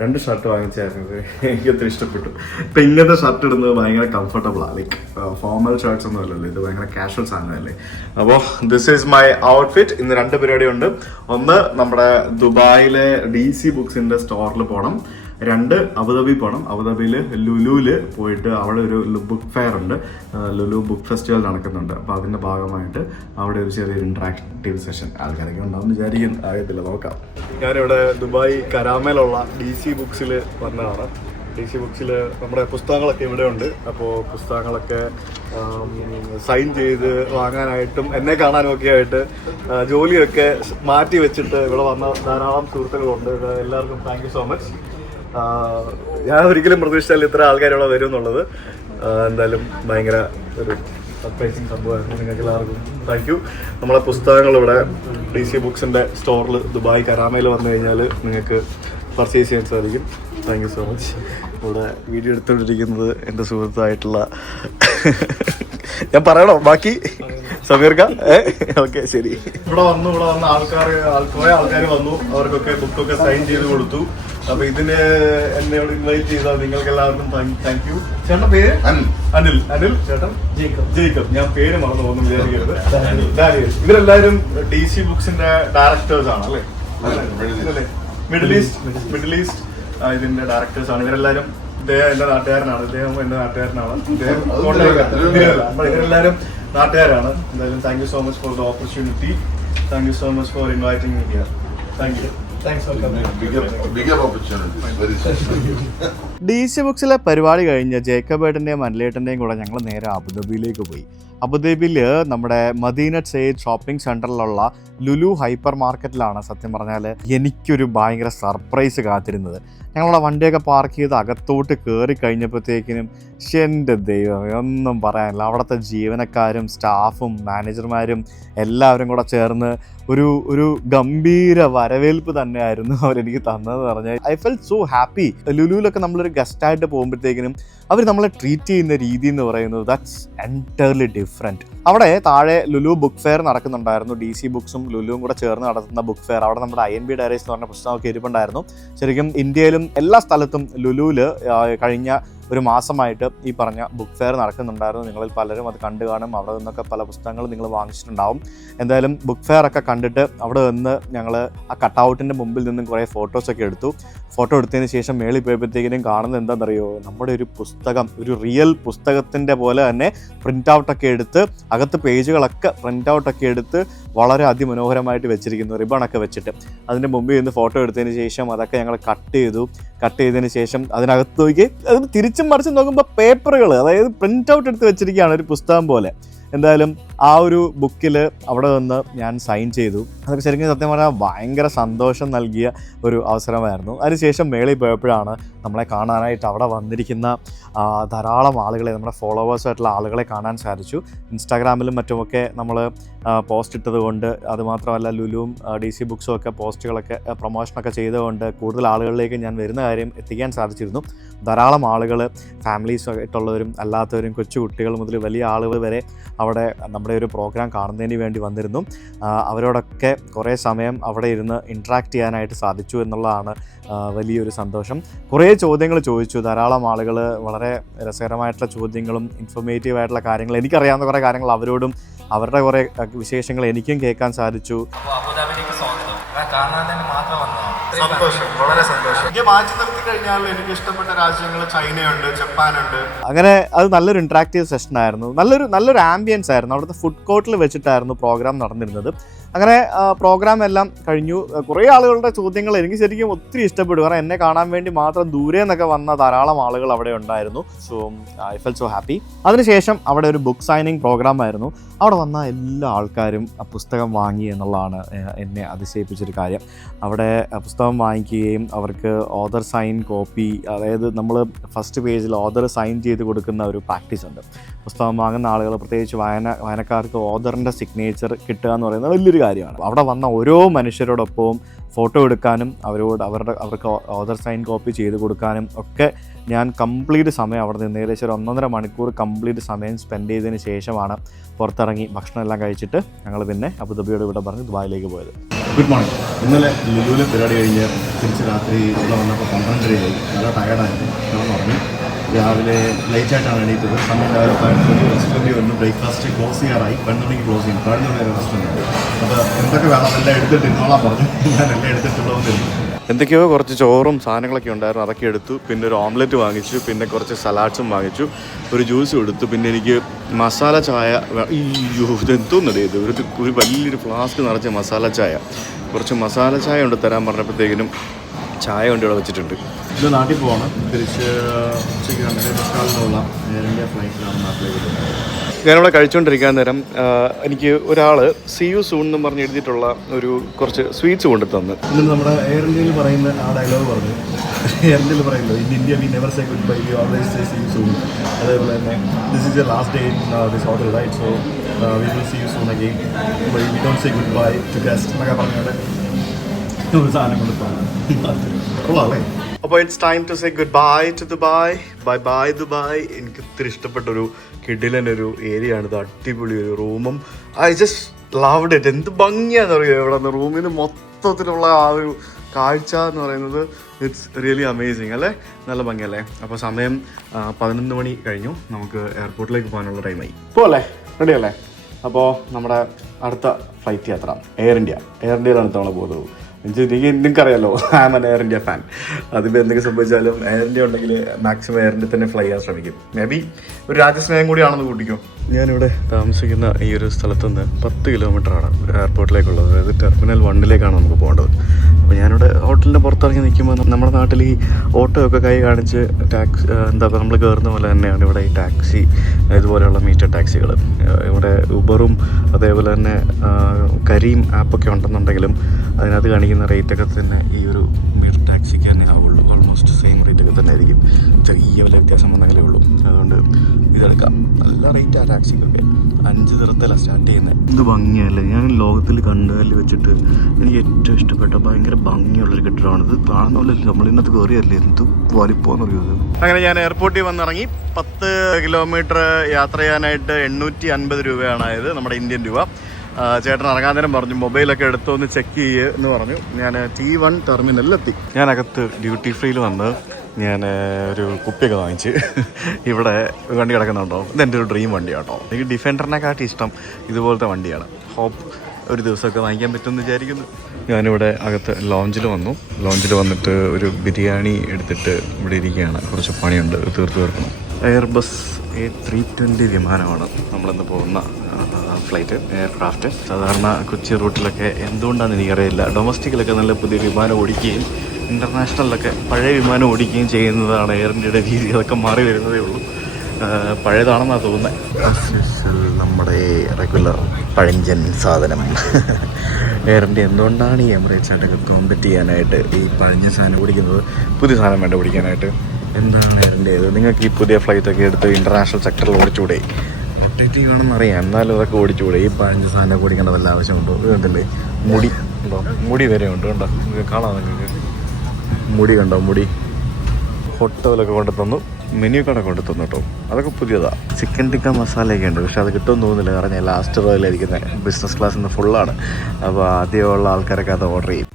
2 ഷർട്ട് വാങ്ങിച്ചായിരുന്നു. എനിക്ക് ഒത്തിരി ഇഷ്ടപ്പെട്ടു. ഇപ്പം ഇങ്ങനത്തെ ഷർട്ട് ഇടുന്നത് ഭയങ്കര കംഫർട്ടബിളാണ്. ലൈക്ക് ഫോർമൽ ഷർട്ട്സ് ഒന്നും അല്ലല്ലോ, ഇത് ഭയങ്കര കാഷ്വൽ സാധനമല്ലേ. അപ്പോൾ ദിസ് ഈസ് മൈ ഔട്ട്ഫിറ്റ്. ഇന്ന് 2 പരിപാടിയുണ്ട്. ഒന്ന്, നമ്മുടെ ദുബായിലെ DC ബുക്സിൻ്റെ സ്റ്റോറിൽ പോകണം. 2, അബുദാബി പോകണം. അബുദാബിയിൽ ലുലുവിൽ പോയിട്ട് അവിടെ ഒരു ബുക്ക് ഫെയർ ഉണ്ട്. ലുലു ബുക്ക് ഫെസ്റ്റിവൽ നടക്കുന്നുണ്ട്. അപ്പോൾ അതിൻ്റെ ഭാഗമായിട്ട് അവിടെ ഒരു ചെറിയൊരു ഇൻട്രാക്റ്റീവ് സെഷൻ ആൾക്കാരൊക്കെ ഉണ്ടാവും വിചാരിക്കാൻ ആകത്തില്ല, നോക്കാം. ഞാനിവിടെ ദുബായ് കരാമയിലുള്ള DC ബുക്സിൽ വന്നതാണ്. DC ബുക്സിൽ നമ്മുടെ പുസ്തകങ്ങളൊക്കെ ഇവിടെ ഉണ്ട്. അപ്പോൾ പുസ്തകങ്ങളൊക്കെ സൈൻ ചെയ്ത് വാങ്ങാനായിട്ടും എന്നെ കാണാനും ഒക്കെ ആയിട്ട് ജോലിയൊക്കെ മാറ്റി വെച്ചിട്ട് ഇവിടെ വന്ന ധാരാളം സുഹൃത്തുക്കളുണ്ട്. എല്ലാവർക്കും താങ്ക് യു സോ മച്ച്. ഞാൻ ഒരിക്കലും പ്രതീക്ഷിച്ചാൽ ഇത്ര ആൾക്കാർ ഇവിടെ വരും എന്നുള്ളത്. എന്തായാലും ഭയങ്കര ഒരു സർപ്രൈസിങ് സംഭവമായിരുന്നു. നിങ്ങൾക്ക് എല്ലാവർക്കും താങ്ക് യു. നമ്മളെ പുസ്തകങ്ങൾ ഇവിടെ DC ബുക്സിൻ്റെ സ്റ്റോറിൽ ദുബായ് കരാമയിൽ വന്നു കഴിഞ്ഞാൽ നിങ്ങൾക്ക് പർച്ചേസ് ചെയ്യാൻ സാധിക്കും. Thank you so much. ഇവിടെ വീഡിയോ എടുത്തുകൊണ്ടിരിക്കുന്നത് എൻ്റെ സുഹൃത്തായിട്ടുള്ള ഞാൻ പറയണോ ബാക്കി സമീർക്ക? ഓക്കെ ശരി. ഇവിടെ വന്ന കുറേ ആൾക്കാർ വന്നു. അവർക്കൊക്കെ ബുക്കൊക്കെ സൈൻ ചെയ്ത് കൊടുത്തു. അപ്പൊ ഇതിന് എന്നോട് ഇൻവൈറ്റ് ചെയ്ത നിങ്ങൾക്ക് എല്ലാവർക്കും താങ്ക് യു. ചേട്ടൻ പേര്? അനിൽ. ചേട്ടൻ ജേക്കബ്. ഞാൻ പേര് മറന്നു പോകുന്നു, വിചാരിക്കരുത്. ഡാനിയൽ. ഇവരെല്ലാവരും DC ബുക്സിന്റെ ഡയറക്ടേഴ്സ് ആണ് അല്ലേ? മിഡിൽ ഈസ്റ്റ് ഇതിന്റെ ഡയറക്ടേഴ്സ് ആണ് ഇവരെല്ലാരും. ഇദ്ദേഹം എന്റെ നാട്ടുകാരനാണ്. ഇവരെല്ലാരും നാട്ടുകാരാണ്. എന്തായാലും thank you so much for the opportunity. Thank you so much for inviting me here. Thank you. DC ബുക്സിലെ പരിപാടി കഴിഞ്ഞ് ജേക്കബേട്ടൻ്റെയും അനിലേട്ടൻ്റെയും കൂടെ ഞങ്ങൾ നേരെ അബുദാബിയിലേക്ക് പോയി. അബുദാബിയിൽ നമ്മുടെ മദീന സെയ്ദ് ഷോപ്പിംഗ് സെൻറ്ററിലുള്ള ലുലു ഹൈപ്പർ മാർക്കറ്റിലാണ് സത്യം പറഞ്ഞാൽ എനിക്കൊരു ഭയങ്കര സർപ്രൈസ് കാത്തിരുന്നത്. ഞങ്ങളവിടെ വണ്ടിയൊക്കെ പാർക്ക് ചെയ്ത് അകത്തോട്ട് കയറി കഴിഞ്ഞപ്പോഴത്തേക്കിനും എൻ്റെ ദൈവം ഒന്നും പറയാനില്ല. അവിടുത്തെ ജീവനക്കാരും സ്റ്റാഫും മാനേജർമാരും എല്ലാവരും കൂടെ ചേർന്ന് ഒരു ഗംഭീര വരവേൽപ്പ് തന്നെയായിരുന്നു അവരെനിക്ക് തന്നതെന്ന് പറഞ്ഞാൽ. I felt so happy. ലുലുവിലൊക്കെ നമ്മളൊരു ഗസ്റ്റായിട്ട് പോകുമ്പോഴത്തേക്കിനും അവർ നമ്മളെ ട്രീറ്റ് ചെയ്യുന്ന രീതി എന്ന് പറയുന്നത് ദാറ്റ്സ് എൻറ്റയർലി ഡിഫറെൻറ്റ്. അവിടെ താഴെ ലുലു ബുക്ക് ഫെയർ നടക്കുന്നുണ്ടായിരുന്നു. DC ബുക്സും ലുലുവും കൂടെ ചേർന്ന് നടത്തുന്ന ബുക്ക് ഫെയർ. അവിടെ നമ്മുടെ INB ഡയറീസ് എന്ന് പറഞ്ഞ പുസ്തകമൊക്കെ ഇരിപ്പുണ്ടായിരുന്നു. ശരിക്കും ഇന്ത്യയിലും എല്ലാ സ്ഥലത്തും ലുലുവിൽ കഴിഞ്ഞ ഒരു മാസമായിട്ട് ഈ പറഞ്ഞ ബുക്ക് ഫെയർ നടക്കുന്നുണ്ടായിരുന്നു. നിങ്ങളിൽ പലരും അത് കണ്ടു കാണും. അവിടെ നിന്നൊക്കെ പല പുസ്തകങ്ങൾ നിങ്ങൾ വാങ്ങിച്ചിട്ടുണ്ടാവും. എന്തായാലും ബുക്ക് ഫെയർ ഒക്കെ കണ്ടിട്ട് അവിടെ നിന്ന് ഞങ്ങൾ ആ കട്ടൗട്ടിൻ്റെ മുമ്പിൽ നിന്നും കുറേ ഫോട്ടോസൊക്കെ എടുത്തു. ഫോട്ടോ എടുത്തതിന് ശേഷം മേളിൽ പോയപ്പോഴത്തേക്കിനും കാണുന്നത് എന്താണെന്നറിയോ? നമ്മുടെ ഒരു പുസ്തകം, ഒരു റിയൽ പുസ്തകത്തിൻ്റെ പോലെ തന്നെ പ്രിൻ്റ് ഔട്ടൊക്കെ എടുത്ത് അകത്ത് പേജുകളൊക്കെ പ്രിൻ്റ് ഔട്ടൊക്കെ എടുത്ത് വളരെ അതിമനോഹരമായിട്ട് വെച്ചിരിക്കുന്നു, റിബണൊക്കെ വെച്ചിട്ട്. അതിൻ്റെ മുമ്പിൽ നിന്ന് ഫോട്ടോ എടുത്തതിന് ശേഷം അതൊക്കെ ഞങ്ങൾ കട്ട് ചെയ്തതിന് ശേഷം അതിനകത്തേക്ക് അതിന് തിരിച്ചും മറിച്ചും നോക്കുമ്പോൾ പേപ്പറുകൾ, അതായത് പ്രിൻ്റ് ഔട്ട് എടുത്ത് വെച്ചിരിക്കുകയാണ് ഒരു പുസ്തകം പോലെ. എന്തായാലും ആ ഒരു ബുക്കിൽ അവിടെ നിന്ന് ഞാൻ സൈൻ ചെയ്തു. അതൊക്കെ ശരിക്കും സത്യം പറഞ്ഞാൽ ഭയങ്കര സന്തോഷം നൽകിയ ഒരു അവസരമായിരുന്നു. അതിനുശേഷം മേളിൽ പോയപ്പോഴാണ് നമ്മളെ കാണാനായിട്ട് അവിടെ വന്നിരിക്കുന്ന ധാരാളം ആളുകളെ, നമ്മുടെ ഫോളോവേഴ്സായിട്ടുള്ള ആളുകളെ കാണാൻ സാധിച്ചു. ഇൻസ്റ്റാഗ്രാമിലും മറ്റുമൊക്കെ നമ്മൾ പോസ്റ്റ് ഇട്ടത് കൊണ്ട്, അതുമാത്രമല്ല ലുലുവും DC ബുക്സും ഒക്കെ പോസ്റ്റുകളൊക്കെ പ്രൊമോഷനൊക്കെ ചെയ്തുകൊണ്ട് കൂടുതൽ ആളുകളിലേക്ക് ഞാൻ വരുന്ന കാര്യം എത്തിക്കാൻ സാധിച്ചിരുന്നു. ധാരാളം ആളുകൾ, ഫാമിലീസ് ആയിട്ടുള്ളവരും അല്ലാത്തവരും, കൊച്ചു കുട്ടികൾ മുതൽ വലിയ ആളുകൾ വരെ അവിടെ നമ്മുടെ ഒരു പ്രോഗ്രാം കാണുന്നതിന് വേണ്ടി വന്നിരുന്നു. അവരോടൊക്കെ കുറേ സമയം അവിടെ ഇരുന്ന് ഇൻട്രാക്ട് ചെയ്യാനായിട്ട് സാധിച്ചു എന്നുള്ളതാണ് വലിയൊരു സന്തോഷം. കുറേ ചോദ്യങ്ങൾ ചോദിച്ചു. ധാരാളം ആളുകൾ വളരെ രസകരമായിട്ടുള്ള ചോദ്യങ്ങളും ഇൻഫോർമേറ്റീവ് ആയിട്ടുള്ള കാര്യങ്ങൾ, എനിക്കറിയാവുന്ന കുറേ കാര്യങ്ങൾ അവരോടും അവരുടെ കുറേ വിശേഷങ്ങൾ എനിക്കും കേൾക്കാൻ സാധിച്ചു. സന്തോഷം, വളരെ സന്തോഷം. എനിക്ക് മാറ്റി നിർത്തി കഴിഞ്ഞാൽ എനിക്ക് ഇഷ്ടപ്പെട്ട രാജ്യങ്ങൾ ചൈനയുണ്ട്, ജപ്പാനുണ്ട്. അങ്ങനെ അത് നല്ലൊരു ഇൻട്രാക്റ്റീവ് സെഷൻ ആയിരുന്നു. നല്ലൊരു ആംബിയൻസ് ആയിരുന്നു. അവിടുത്തെ ഫുഡ് കോർട്ടിൽ വെച്ചിട്ടായിരുന്നു പ്രോഗ്രാം നടന്നിരുന്നത്. അങ്ങനെ പ്രോഗ്രാം എല്ലാം കഴിഞ്ഞു. കുറേ ആളുകളുടെ ചോദ്യങ്ങൾ എനിക്ക് ശരിക്കും ഒത്തിരി ഇഷ്ടപ്പെട്ടു. കാരണം എന്നെ കാണാൻ വേണ്ടി മാത്രം ദൂരെ നിന്നൊക്കെ വന്ന ധാരാളം ആളുകൾ അവിടെ ഉണ്ടായിരുന്നു. So I felt so happy. അതിനുശേഷം അവിടെ ഒരു ബുക്ക് സൈനിങ് പ്രോഗ്രാം ആയിരുന്നു. അവിടെ വന്ന എല്ലാ ആൾക്കാരും ആ പുസ്തകം വാങ്ങി എന്നുള്ളതാണ് എന്നെ അതിശയിപ്പിച്ചൊരു കാര്യം. അവിടെ പുസ്തകം വാങ്ങിക്കുകയും അവർക്ക് ഓഥർ സൈൻ കോപ്പി, അതായത് നമ്മൾ ഫസ്റ്റ് പേജിൽ ഓഥർ സൈൻ ചെയ്ത് കൊടുക്കുന്ന ഒരു പ്രാക്ടീസ് ഉണ്ട്. പുസ്തകം വാങ്ങുന്ന ആളുകൾ, പ്രത്യേകിച്ച് വായനക്കാർക്ക് ഓഥറിൻ്റെ സിഗ്നേച്ചർ കിട്ടുക എന്ന് പറയുന്നത് വലിയൊരു കാര്യമാണ്. അവിടെ വന്ന ഓരോ മനുഷ്യരോടൊപ്പവും ഫോട്ടോ എടുക്കാനും അവർക്ക് ഓഥർ സൈൻ കോപ്പി ചെയ്ത് കൊടുക്കാനും ഒക്കെ ഞാൻ കംപ്ലീറ്റ് സമയം അവിടെ നിന്ന് ഏകദേശം 1.5 മണിക്കൂർ കംപ്ലീറ്റ് സമയം സ്പെൻഡ് ചെയ്തതിന് ശേഷമാണ് പുറത്തിറങ്ങി ഭക്ഷണം എല്ലാം കഴിച്ചിട്ട് ഞങ്ങൾ പിന്നെ അബുദാബിയോട് ഇവിടെ പറഞ്ഞ് ദുബായിലേക്ക് പോയത്. Good morning. ഇന്നലെ ലുലുവിലെ പരിപാടി കഴിഞ്ഞ് തിരിച്ച് രാത്രി ഇവിടെ വന്നപ്പോൾ 12:30 നല്ല ടയർഡായിരുന്നു. ഞാൻ പറഞ്ഞു രാവിലെ ലേറ്റായിട്ടാണ് എണീറ്റത്. സമയം രാവിലെ 11:30 റെസ്റ്റോറൻറ്റ് വന്നു. Breakfast close ചെയ്യാറായി. 12:00 ക്ലോസ് ചെയ്യും. 11:00 റെസ്റ്റോറൻറ്റ്. അപ്പോൾ എന്തൊക്കെ വേണം എല്ലാം എടുത്തിട്ട് ഇന്നോളാൻ പറഞ്ഞു. ഞാൻ എല്ലാം എടുത്തിട്ടുള്ളതെന്ന്. എന്തൊക്കെയോ കുറച്ച് ചോറും സാധനങ്ങളൊക്കെ ഉണ്ടായിരുന്നു, അതൊക്കെ എടുത്തു. പിന്നെ ഒരു ഓംലെറ്റ് വാങ്ങിച്ചു, പിന്നെ കുറച്ച് സലാഡ്സും വാങ്ങിച്ചു, ഒരു ജ്യൂസും എടുത്തു. പിന്നെ എനിക്ക് മസാല ചായ, ഇതെന്തോന്നല്ലേ ഇത്, ഒരു വലിയൊരു ഫ്ലാസ്ക് നിറച്ച മസാല ചായ, കുറച്ച് മസാല ചായ കൊണ്ട് തരാൻ പറഞ്ഞപ്പോഴത്തേക്കിനും ചായ കൊണ്ട് ഇവിടെ വെച്ചിട്ടുണ്ട്. ഇത് നാട്ടിൽ പോകണം. തിരിച്ച് ഉച്ചയ്ക്ക് 2:15 എയർ ഇന്ത്യ ഫ്ലൈറ്റിലാണ് നാട്ടിലേക്ക് പോകുന്നത്. ഞാനിവിടെ കഴിച്ചുകൊണ്ടിരിക്കാൻ നേരം എനിക്ക് ഒരാൾ സി യു സൂൺ എന്ന് പറഞ്ഞ് എഴുതിയിട്ടുള്ള ഒരു കുറച്ച് സ്വീറ്റ്സ് കൊണ്ടു തന്നു. ഇന്ന് നമ്മുടെ എയർ ഇന്ത്യയിൽ പറയുന്ന ആ ഡയലോഗ് പറഞ്ഞു. എയർ ഇന്ത്യയിൽ പറയുന്നത് in India we never say good bye, we always say see you soon. അതേപോലെ തന്നെ this is your last day in this hotel right, so we will see you soon again, we don't say good bye to guest എന്നൊക്കെ പറഞ്ഞുകൊണ്ട് ഒരു സാധനം കൊണ്ട് തന്നു. കൊള്ളാമല്ലേ? അപ്പോൾ it's time to say good bye to Dubai. Bye bye Dubai. എനിക്ക് ഒത്തിരി ഇഷ്ടപ്പെട്ടൊരു കിടിലനൊരു ഏരിയ ആണിത്. അടിപൊളി ഒരു റൂമും ഐ ജസ്റ്റ് ലവ്ഡ് ഇറ്റ്. എന്ത് ഭംഗിയാന്ന് പറയുക ഇവിടെ നിന്ന്. റൂമിൽ നിന്ന് മൊത്തത്തിലുള്ള ആ ഒരു കാഴ്ച എന്ന് പറയുന്നത് ഇറ്റ്സ് റിയലി അമേസിങ് അല്ലേ? നല്ല ഭംഗിയല്ലേ? അപ്പോൾ സമയം 11 മണി കഴിഞ്ഞു. നമുക്ക് എയർപോർട്ടിലേക്ക് പോകാനുള്ള ടൈമായി. പോകല്ലേ? റെഡി അല്ലേ? അപ്പോൾ നമ്മുടെ അടുത്ത ഫ്ലൈറ്റ് യാത്ര എയർ ഇന്ത്യ. എയർ ഇന്ത്യയിലാണ് തവണ പോകുന്നത്. നിങ്ങൾക്കറിയാലോ, I am an air India fan. അതിപ്പോൾ എന്തെങ്കിലും സംഭവിച്ചാലും എയർ ഇന്ത്യ ഉണ്ടെങ്കിൽ മാക്സിമം എയർ ഇന്ത്യ തന്നെ ഫ്ലൈ ചെയ്യാൻ ശ്രമിക്കും. മേ ബി ഒരു രാജ്യസ്നേഹം കൂടിയാണെന്ന് കൂട്ടിക്കോ. ഞാനിവിടെ താമസിക്കുന്ന ഈ ഒരു സ്ഥലത്തുനിന്ന് 10 കിലോമീറ്ററാണ് എയർപോർട്ടിലേക്കുള്ളത്. അതായത് ടെർമിനൽ 1 നമുക്ക് പോകേണ്ടത്. അപ്പോൾ ഞാനിവിടെ ഹോട്ടലിൻ്റെ പുറത്തിറങ്ങി നിൽക്കുമ്പോൾ നമ്മുടെ നാട്ടിൽ ഈ ഓട്ടോ ഒക്കെ കൈ കാണിച്ച് ടാക്സി എന്താ പറയുക നമ്മൾ കയറുന്ന പോലെ തന്നെയാണ് ഇവിടെ ഈ ടാക്സി, ഇതുപോലെയുള്ള മീറ്റർ ടാക്സികൾ. ഇവിടെ ഉബറും അതേപോലെ തന്നെ കരീം ആപ്പൊക്കെ ഉണ്ടെന്നുണ്ടെങ്കിലും അതിനകത്ത് കാണിക്കുന്ന റേറ്റൊക്കെ തന്നെ ഈ ഒരു മീറ്റർ ടാക്സിക്ക് തന്നെ ആവുള്ളൂ. ഓൾമോസ്റ്റ് സെയിം റേറ്റൊക്കെ തന്നെ ആയിരിക്കും. ചെറിയ വില വ്യത്യാസം വന്നെങ്കിലേ ഉള്ളൂ. അതുകൊണ്ട് ഇതെടുക്കാം. നല്ല റേറ്റ് ആ ടാക്സിക്കൊക്കെ. 5 ദിറത്തിലാണ് സ്റ്റാർട്ട് ചെയ്യുന്നത്. എന്ത് ഭംഗിയല്ലേ? ഞാൻ ലോകത്തിൽ കണ്ടതിൽ വെച്ചിട്ട് എനിക്ക് ഏറ്റവും ഇഷ്ടപ്പെട്ട ഭയങ്കര ഭംഗിയുള്ളൊരു കെട്ടിടമാണിത്. കാണുന്ന പോലെ നമ്മൾ ഇന്നത്തെ കയറിയല്ലേ, എന്ത് വലിപ്പോന്ന് അറിയുന്നത്. അങ്ങനെ ഞാൻ എയർപോർട്ടിൽ വന്നിറങ്ങി. 10 കിലോമീറ്റർ യാത്ര ചെയ്യാനായിട്ട് 850 രൂപയാണ് ആയത്, നമ്മുടെ ഇന്ത്യൻ രൂപ. ചേട്ടൻ ഇറങ്ങാൻ നേരം പറഞ്ഞു മൊബൈലൊക്കെ എടുത്തൊന്ന് ചെക്ക് ചെയ്യുക എന്ന് പറഞ്ഞു. ഞാൻ T1 ടെർമിനലിലെത്തി. ഞാനകത്ത് ഡ്യൂട്ടി ഫ്രീയിൽ വന്ന് ഞാൻ ഒരു കുപ്പിയൊക്കെ വാങ്ങിച്ച് ഇവിടെ വണ്ടി കിടക്കുന്നുണ്ടോ. ഇതെൻ്റെ ഒരു ഡ്രീം വണ്ടിയാണ് കേട്ടോ. എനിക്ക് ഡിഫൻഡറിനെക്കാട്ടി ഇഷ്ടം ഇതുപോലത്തെ വണ്ടിയാണ്. ഹോപ്പ് ഒരു ദിവസമൊക്കെ വാങ്ങിക്കാൻ പറ്റുമെന്ന് വിചാരിക്കുന്നു. ഞാനിവിടെ അകത്ത് ലോഞ്ചിൽ വന്നു. ലോഞ്ചിൽ വന്നിട്ട് ഒരു ബിരിയാണി എടുത്തിട്ട് ഇവിടെ ഇരിക്കുകയാണ്. കുറച്ച് പണിയുണ്ട്, തീർക്കണം. എയർബസ് A320 വിമാനമാണ് നമ്മളിന്ന് പോകുന്ന ഫ്ലൈറ്റ്, എയർക്രാഫ്റ്റ്. സാധാരണ കൊച്ചി റൂട്ടിലൊക്കെ എന്തുകൊണ്ടാണെന്ന് എനിക്കറിയില്ല ഡൊമസ്റ്റിക്കിലൊക്കെ നല്ല പുതിയ വിമാനം ഓടിക്കുകയും ഇൻ്റർനാഷണലിലൊക്കെ പഴയ വിമാനം ഓടിക്കുകയും ചെയ്യുന്നതാണ് എയർ ഇന്ത്യയുടെ രീതി. അതൊക്കെ മാറി വരുന്നതേ ഉള്ളൂ. പഴയതാണെന്നാണ് തോന്നുന്നത്. നമ്മുടെ റെഗുലർ പഴഞ്ചൻ സാധനം എയർ ഇന്ത്യ എന്തുകൊണ്ടാണ് ഈ എമിറേറ്റ്സ് ആയിട്ടൊക്കെ കോമ്പറ്റ് ചെയ്യാനായിട്ട് ഈ പഴഞ്ഞ സാധനം ഓടിക്കുന്നത്? പുതിയ സാധനം വേണ്ട ഓടിക്കാനായിട്ട്. എന്താണ് എയർ ഇന്ത്യ ഇത്? നിങ്ങൾക്ക് ഈ പുതിയ ഫ്ലൈറ്റൊക്കെ എടുത്ത് ഇൻ്റർനാഷണൽ സെക്ടറിൽ ഓടിച്ചുകൂടെ? റൊട്ടേറ്റിംഗ് ആണെന്ന് അറിയാം, എന്നാലും അതൊക്കെ ഓടിച്ചുകൂടെ? ഈ പഴഞ്ഞ സാധനം ഓടിക്കേണ്ട വല്ല ആവശ്യമുണ്ടോ? ഇതുണ്ടല്ലേ മുടി ഉണ്ടോ? മുടി വരെ ഉണ്ട്, കണ്ടോ? കാണാം നിങ്ങൾക്ക് മുടി കണ്ടോ? മുടി ഹോട്ടലൊക്കെ കൊണ്ടു തന്നു, മെനു കട കൊണ്ടു തന്നു കേട്ടോ. അതൊക്കെ പുതിയതാണ്. ചിക്കൻ ടിക്ക മസാലയൊക്കെ ഉണ്ട്, പക്ഷെ അത് കിട്ടുമെന്ന് തോന്നുന്നില്ല. കാരണം ഞാൻ ലാസ്റ്റ് റോയിലായിരിക്കുന്നത്, ബിസിനസ് ക്ലാസ്സിൽ നിന്ന് ഫുള്ളാണ്. അപ്പോൾ ആദ്യമുള്ള ആൾക്കാരൊക്കെ അത് ഓർഡർ ചെയ്യും.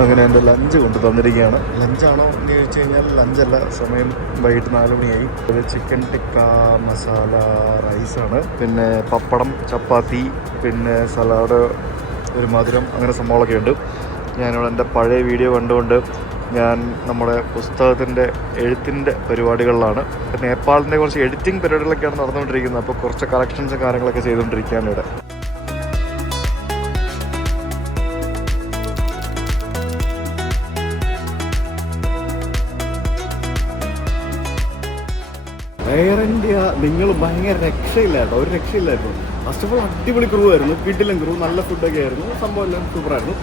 അങ്ങനെ എൻ്റെ ലഞ്ച് കൊണ്ട് തന്നിരിക്കുകയാണ്. ലഞ്ചാണോ എന്ന് ചോദിച്ചു കഴിഞ്ഞാൽ ലഞ്ചല്ല, സമയം വൈകിട്ട് 4 മണിയായി. ഒരു ചിക്കൻ ടിക്ക മസാല റൈസാണ്, പിന്നെ പപ്പടം, ചപ്പാത്തി, പിന്നെ സലാഡ്, ഒരു മധുരം, അങ്ങനെ സംഭവങ്ങളൊക്കെ ഉണ്ട്. ഞാനിവിടെ എൻ്റെ പഴയ വീഡിയോ കണ്ടുകൊണ്ട് ഞാൻ നമ്മുടെ പുസ്തകത്തിൻ്റെ എഴുത്തിൻ്റെ പരിപാടികളിലാണ്. നേപ്പാളിൻ്റെ കുറച്ച് എഡിറ്റിംഗ് പരിപാടികളൊക്കെയാണ് നടന്നുകൊണ്ടിരിക്കുന്നത്. അപ്പോൾ കുറച്ച് കളക്ഷൻസും കാര്യങ്ങളൊക്കെ ചെയ്തുകൊണ്ടിരിക്കുകയാണ് ഇവിടെ. എയർ ഇന്ത്യ നിങ്ങൾ ഭയങ്കര രക്ഷയില്ല കേട്ടോ, ഒരു രക്ഷയില്ലായിരുന്നു. ഫസ്റ്റ് ഓഫ് ഓൾ അടിപൊളി ക്രൂ ആയിരുന്നു, കിടിലൻ ക്രൂ, നല്ല ഫുഡൊക്കെ ആയിരുന്നു, സംഭവം എല്ലാം സൂപ്പറായിരുന്നു.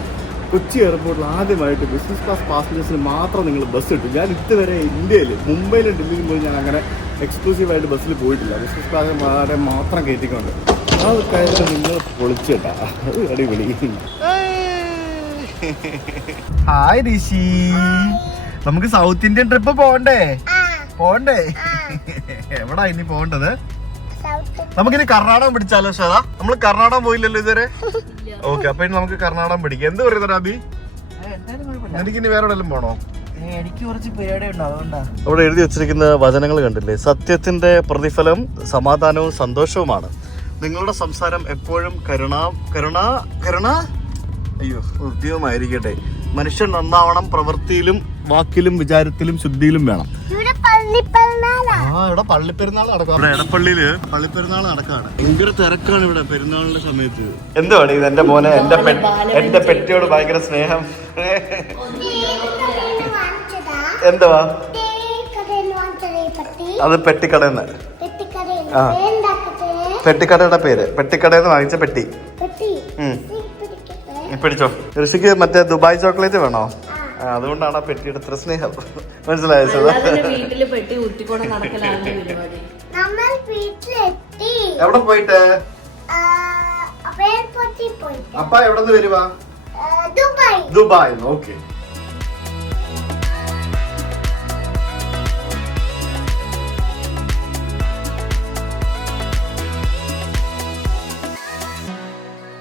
കൊച്ചി എയർപോർട്ടിൽ ആദ്യമായിട്ട് ബിസിനസ് ക്ലാസ് പാസഞ്ചേഴ്സിന് മാത്രം നിങ്ങൾ ബസ് കിട്ടും. ഞാൻ ഇതുവരെ ഇന്ത്യയിൽ മുംബൈയിലും ഡൽഹിയിലും പോയി ഞാൻ അങ്ങനെ എക്സ്ക്ലൂസീവായിട്ട് ബസ്സിൽ പോയിട്ടില്ല. ബിസിനസ് ക്ലാസ് മാത്രം കയറ്റിക്കൊണ്ട് ആ കാര്യം നിങ്ങൾ പൊളിച്ചു കേട്ടാ, അടിപൊളി. ഹായ് ഋഷി, നമുക്ക് സൗത്ത് ഇന്ത്യൻ ട്രിപ്പ് പോകണ്ടേ? എവിടാ ഇനി പോകേണ്ടത്? നമുക്കിനി കർണാടകം പിടിച്ചാലോ ശ്വേത? നമ്മൾ കർണാടകം പോയില്ലല്ലോ ഇതുവരെ. ഓക്കെ, അപ്പൊ ഇനി നമുക്ക് കർണാടകം പിടിക്കാം. എന്ത് പറയുന്നത് അബി? എനിക്കിനി വേറെ എവിടെയെങ്കിലും പോണോ? എനിക്ക് കുറച്ച് പരിപാടി ഉണ്ട്, അതുകൊണ്ടാ. അവിടെ എഴുതി വെച്ചിരിക്കുന്ന വചനങ്ങൾ കണ്ടില്ലേ? സത്യത്തിന്റെ പ്രതിഫലം സമാധാനവും സന്തോഷവുമാണ്. നിങ്ങളുടെ സംസാരം എപ്പോഴും അയ്യോ ഉദ്യോഗമായിരിക്കട്ടെ. മനുഷ്യൻ നന്നാവണം, പ്രവൃത്തിയിലും വാക്കിലും വിചാരത്തിലും ശുദ്ധിയിലും വേണം. ഇവിടെ പള്ളിപ്പെരുന്നാൾ നടക്കും. ഇവിടെ എടപ്പള്ളിയില് പള്ളിപ്പെരുന്നാൾ നടക്കാണ്. ഭയങ്കര തിരക്കാണ് ഇവിടെ പെരുന്നാളിന്റെ സമയത്ത്. എന്തുവാണ് ഇത്? എന്റെ മോനെ എന്റെ പെട്ടിയോട് ഭയങ്കര സ്നേഹം. എന്തുവാ അത്? പെട്ടിക്കടന്ന്. ആ, പെട്ടിക്കടയുടെ പേര്. പെട്ടിക്കടന്ന് വാങ്ങിച്ച പെട്ടി. പിടിച്ചോ. ഋഷിക്ക് മറ്റേ ദുബായ് ചോക്ലേറ്റ് വേണോ? അതുകൊണ്ടാണ് ആ പെട്ടിയുടെ ഇത്ര സ്നേഹം. മനസ്സിലായോ? എവിടെ പോയിട്ട്? അപ്പ എവിടെ നിന്ന് വരുവാ? ദുബായ്. ഓക്കെ.